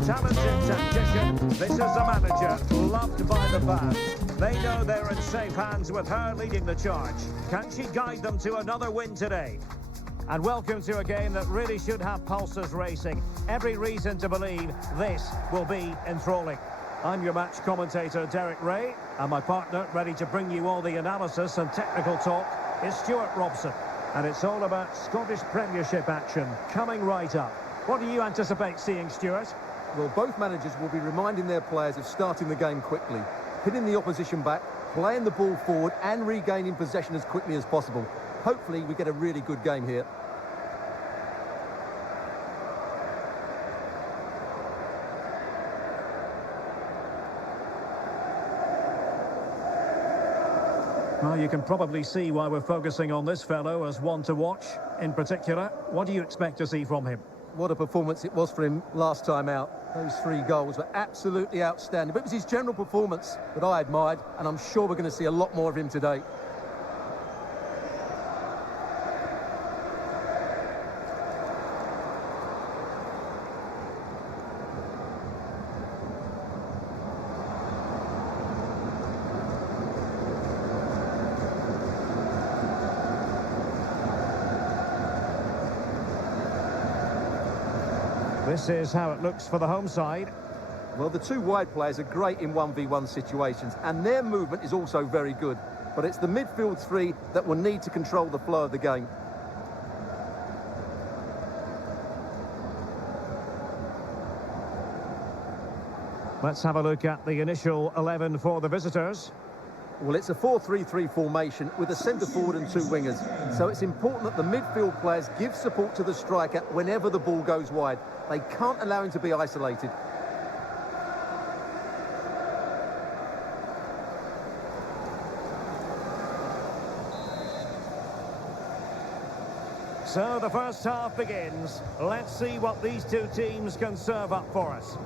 Talented tactician, this is the manager, loved by the fans. They know they're in safe hands with her leading the charge. Can she guide them to another win today? And welcome to a game that really should have pulses racing. Every reason to believe this will be enthralling. I'm your match commentator, Derek Ray, and my partner, ready to bring you all the analysis and technical talk, is Stuart Robson. And it's all about Scottish Premiership action coming right up. What do you anticipate seeing, Stuart? Well, both managers will be reminding their players of starting the game quickly, pinning the opposition back, playing the ball forward and regaining possession as quickly as possible. Hopefully we get a really good game here. Well, you can probably see why we're focusing on this fellow as one to watch. In particular, what do you expect to see from him? What a performance it was for him last time out. Those 3 goals were absolutely outstanding. But it was his general performance that I admired, and I'm sure we're going to see a lot more of him today. This is how it looks for the home side. Well, the 2 wide players are great in 1v1 situations, and their movement is also very good. But it's the midfield 3 that will need to control the flow of the game. Let's have a look at the initial 11 for the visitors. Well, it's a 4-3-3 formation with a centre forward and 2 wingers. So it's important that the midfield players give support to the striker whenever the ball goes wide. They can't allow him to be isolated. So the first half begins. Let's see what these 2 teams can serve up for us.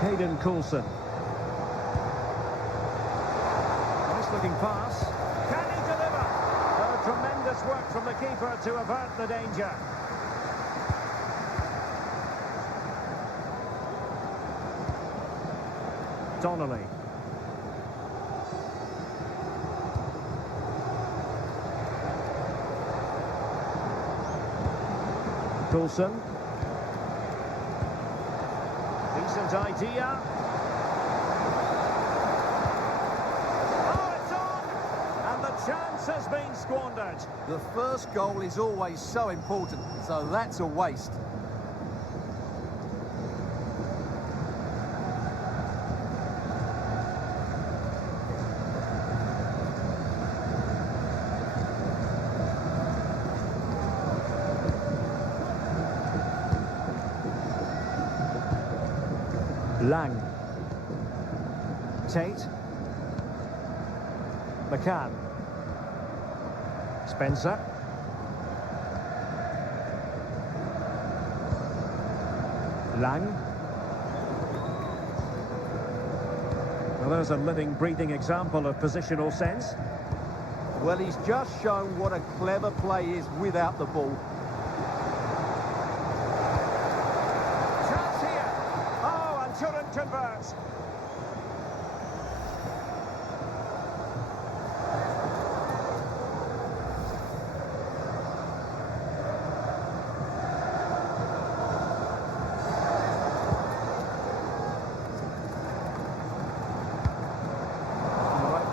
Hayden Coulson. Nice looking pass. Can he deliver? Oh, tremendous work from the keeper to avert the danger. Donnelly. Coulson. Decent idea. Oh, it's on! And the chance has been squandered. The first goal is always so important, so that's a waste. Lang. Tate. McCann. Spencer. Lang. Well, there's a living, breathing example of positional sense. Well, he's just shown what a clever play is without the ball. Chance here. Oh, and Turin converts.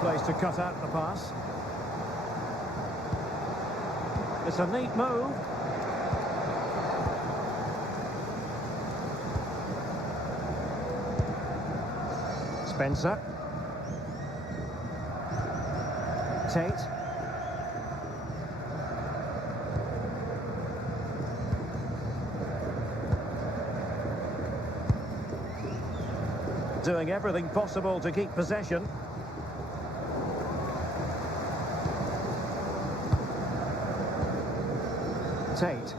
Place to cut out the pass. It's a neat move. Spencer. Tate. Doing everything possible to keep possession. Tate.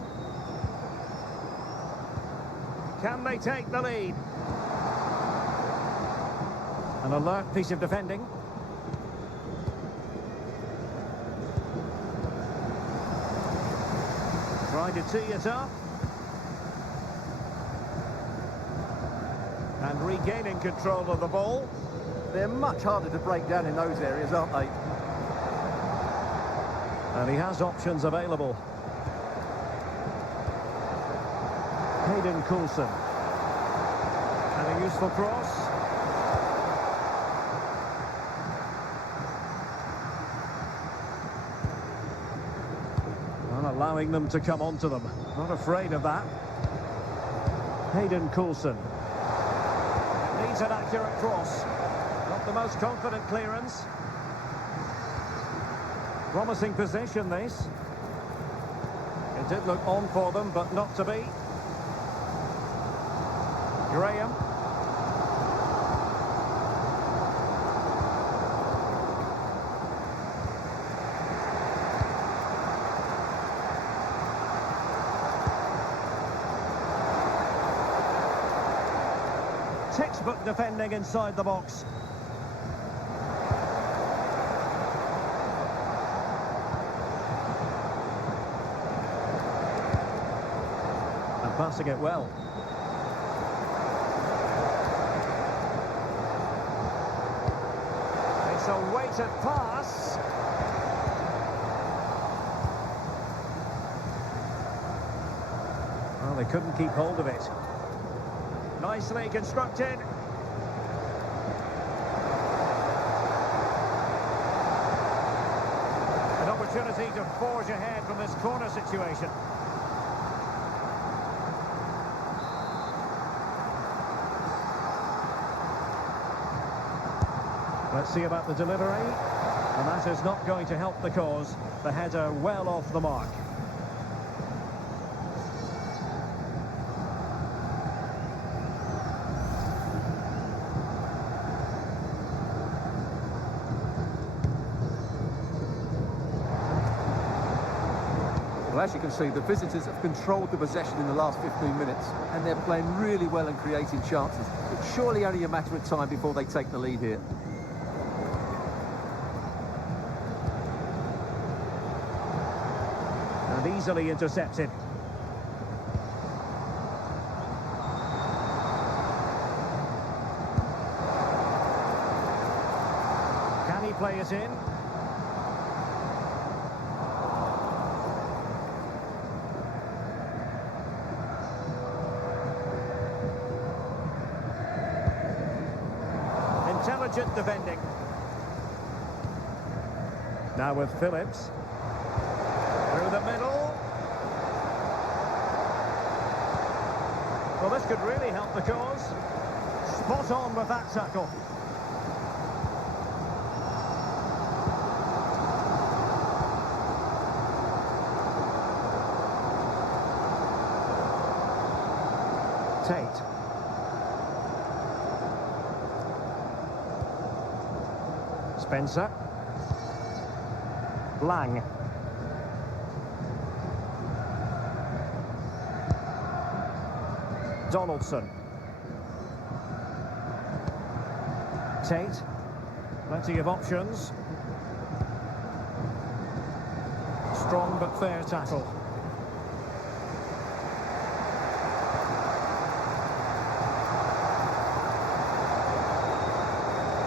Can they take the lead? An alert piece of defending. Trying to tee it up. And regaining control of the ball. They're much harder to break down in those areas, aren't they? And he has options available. Hayden Coulson. And a useful cross. Not allowing them to come onto them. Not afraid of that. Hayden Coulson. Needs an accurate cross. Not the most confident clearance. Promising position, this. It did look on for them, but not to be. Graham. Textbook defending inside the box. And passing it well. It's a weighted pass. Well, they couldn't keep hold of it. Nicely constructed. An opportunity to forge ahead from this corner situation. Let's see about the delivery. And that is not going to help the cause. The header well off the mark. Well, as you can see, the visitors have controlled the possession in the last 15 minutes, and they're playing really well and creating chances. It's surely only a matter of time before they take the lead here. And easily intercepted. Can he play it in? Intelligent defending. Now with Phillips. Through the middle. Well, this could really help the cause. Spot on with that tackle. Tate. Spencer. Lang. Donaldson. Tate. Plenty of options. Strong but fair tackle.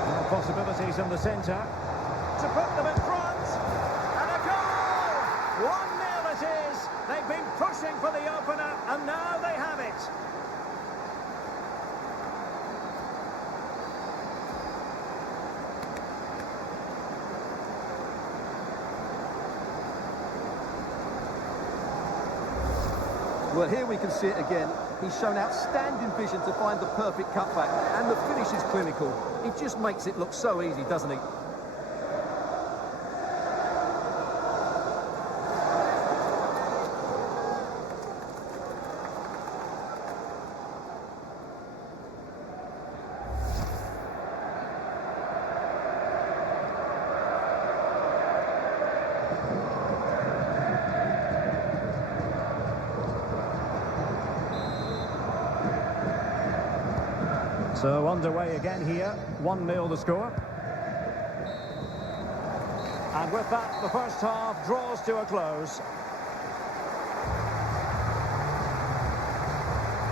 Now possibilities in the centre. To put them in front. And a goal! 1-0 it is. They've been pushing for the opener and now they have it. Well, here we can see it again. He's shown outstanding vision to find the perfect cutback, and the finish is clinical. It just makes it look so easy, doesn't he? So underway again here, 1-0 the score. And with that, the first half draws to a close.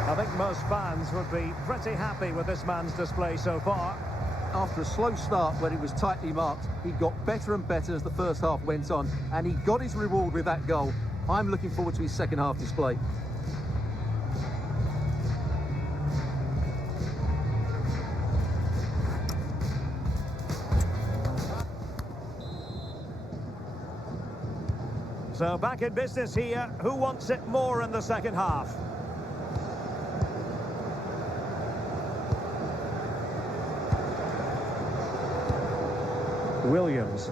I think most fans would be pretty happy with this man's display so far. After a slow start when it was tightly marked, he got better and better as the first half went on, and he got his reward with that goal. I'm looking forward to his second half display. So back in business here. Who wants it more in the second half? Williams.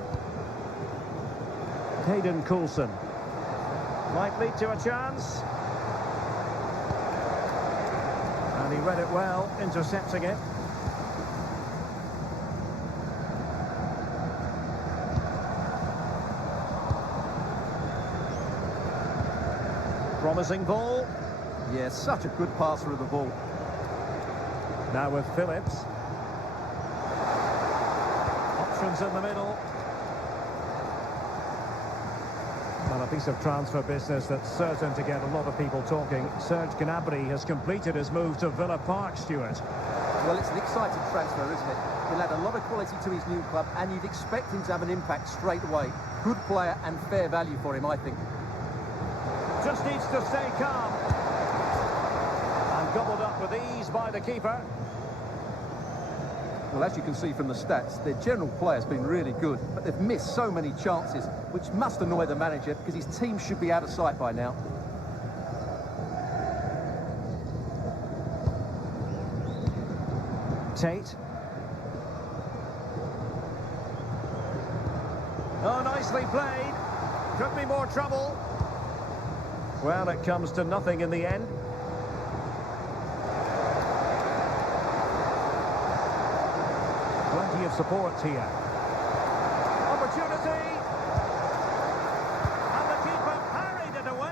Hayden Coulson. Might lead to a chance. And he read it well, intercepting it. Promising ball. Yeah, such a good passer of the ball. Now with Phillips. Options in the middle. Well, a piece of transfer business that's certain to get a lot of people talking. Serge Gnabry has completed his move to Villa Park, Stuart. Well, it's an exciting transfer, isn't it? He'll add a lot of quality to his new club, and you'd expect him to have an impact straight away. Good player and fair value for him, I think. Just needs to stay calm. And gobbled up with ease by the keeper. Well, as you can see from the stats, their general play has been really good, but they've missed so many chances, which must annoy the manager because his team should be out of sight by now. Tate. Oh, nicely played. Could be more trouble. Well, it comes to nothing in the end. Plenty of support here. Opportunity. And the keeper parried it away.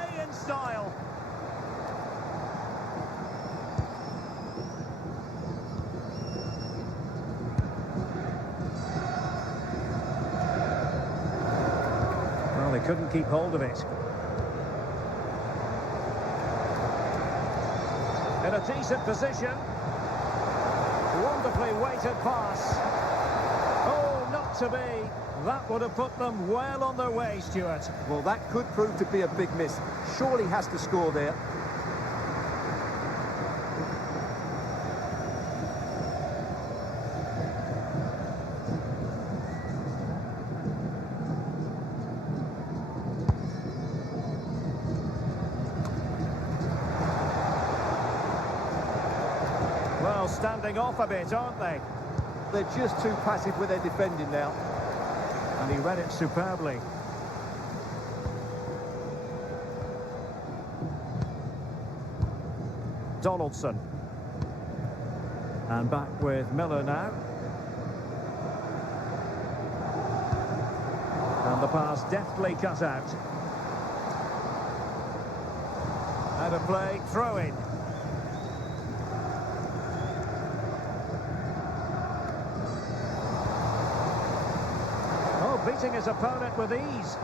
couldn't keep hold of it. In a decent position. Wonderfully weighted pass. Oh, not to be. That would have put them well on their way, Stuart. Well, that could prove to be a big miss. Surely has to score there. Well, standing off a bit, aren't they? They're just too passive with their defending now. And he read it superbly. Donaldson. And back with Miller now. And the pass deftly cut out. Out of play, throw in. Beating his opponent with ease.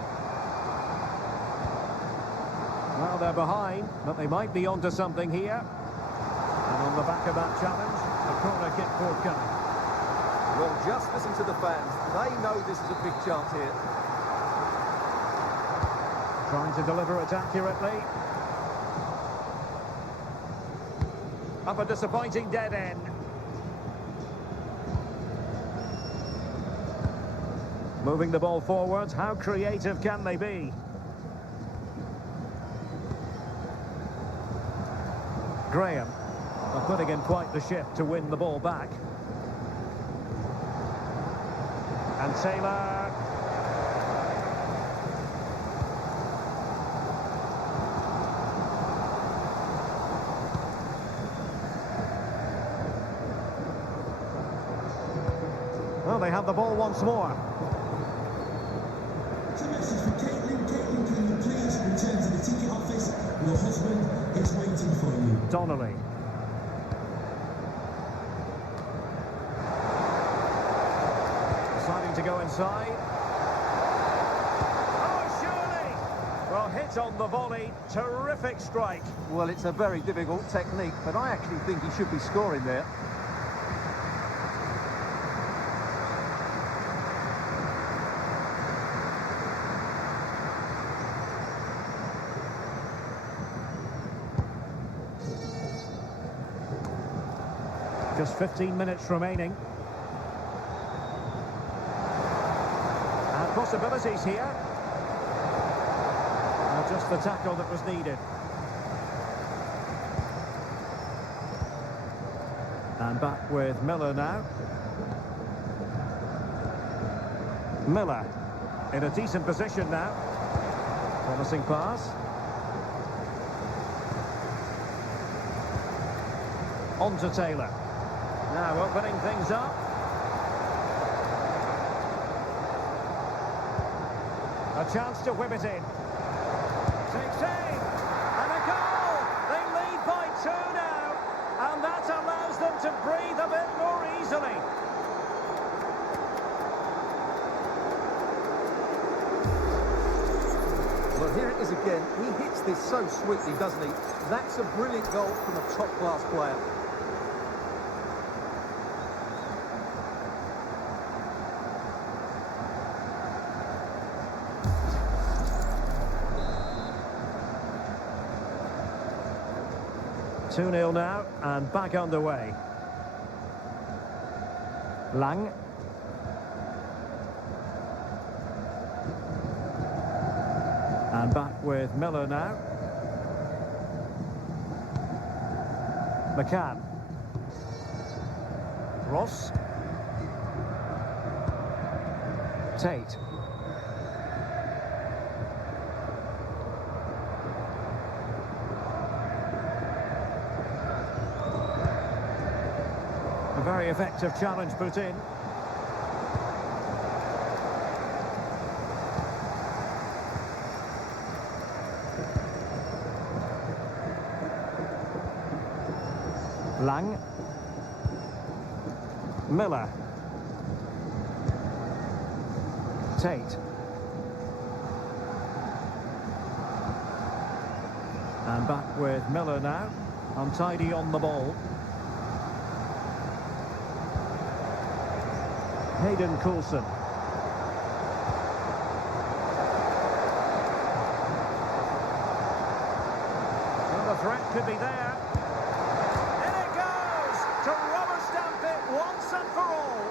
Well, they're behind, but they might be onto something here. And on the back of that challenge, a corner kick forthcoming. Well, just listen to the fans. They know this is a big chance here. Trying to deliver it accurately. Up a disappointing dead end. Moving the ball forwards, how creative can they be? Graham are putting in quite the shift to win the ball back. And Taylor. Well, they have the ball once more. It's a message for Caitlin. Caitlin, can you please return to the ticket office? Your husband is waiting for you. Donnelly. Deciding to go inside. Oh, surely! Well, hit on the volley. Terrific strike. Well, it's a very difficult technique, but I actually think he should be scoring there. Just 15 minutes remaining. And possibilities here. And just the tackle that was needed. And back with Miller now. Miller in a decent position now. Promising pass. On to Taylor. Now opening things up. A chance to whip it in. Takes aim. And a goal! They lead by 2 now. And that allows them to breathe a bit more easily. Well, here it is again. He hits this so sweetly, doesn't he? That's a brilliant goal from a top-class player. Two 2-0 now, and back underway. Lang. And back with Miller now. McCann. Ross. Tate. A very effective challenge put in. Lang. Miller. Tate. And back with Miller now. Untidy on the ball. Hayden Coulson. Well, the threat could be there. In it goes! To rubber stamp it once and for all.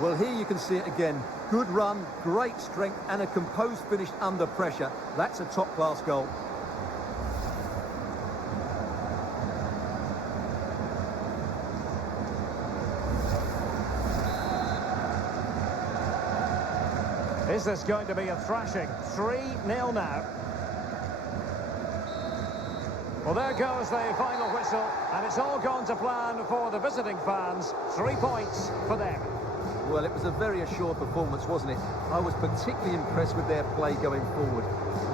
Well, here you can see it again. Good run, great strength, and a composed finish under pressure. That's a top-class goal. Is this going to be a thrashing? 3-0 now. Well, there goes the final whistle, and it's all gone to plan for the visiting fans. 3 points for them. Well, it was a very assured performance, wasn't it? I was particularly impressed with their play going forward.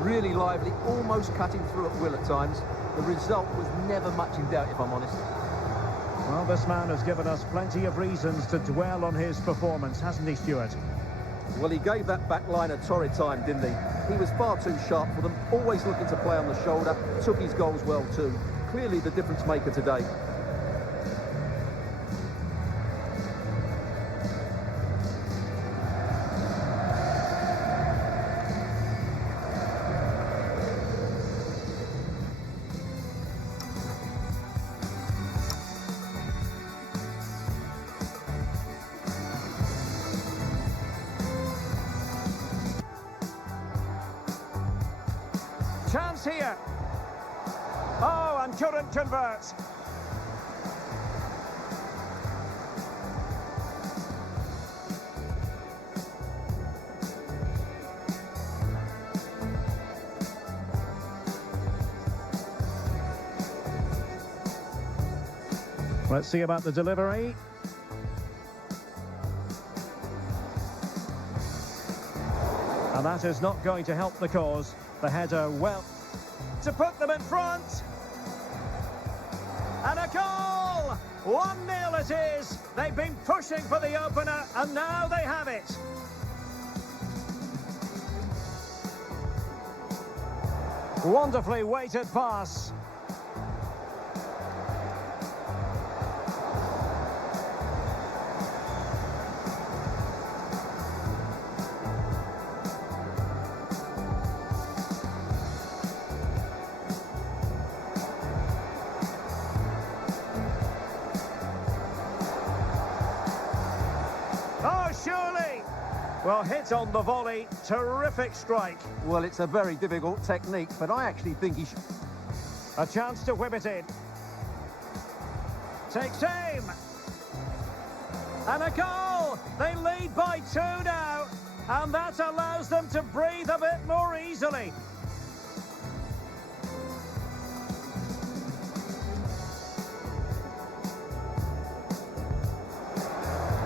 Really lively, almost cutting through at will at times. The result was never much in doubt, if I'm honest. Well, this man has given us plenty of reasons to dwell on his performance, hasn't he, Stuart? Well, he gave that back line a torrid time, didn't he? He was far too sharp for them, always looking to play on the shoulder, took his goals well too. Clearly the difference maker today. Chance here. Oh, and couldn't convert. Let's see about the delivery. And that is not going to help the cause. The header, well, to put them in front. And a goal! 1-0 it is. They've been pushing for the opener, and now they have it. Wonderfully weighted pass. Oh, surely! Well, hit on the volley. Terrific strike. Well, it's a very difficult technique, but I actually think he should... A chance to whip it in. Takes aim. And a goal! They lead by 2 now. And that allows them to breathe a bit more easily.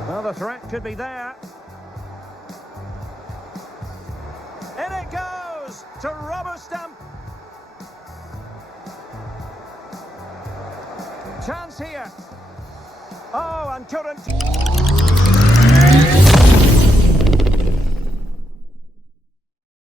Well, the threat could be there. In it goes to rubber stamp. Chance here. Oh, and couldn't.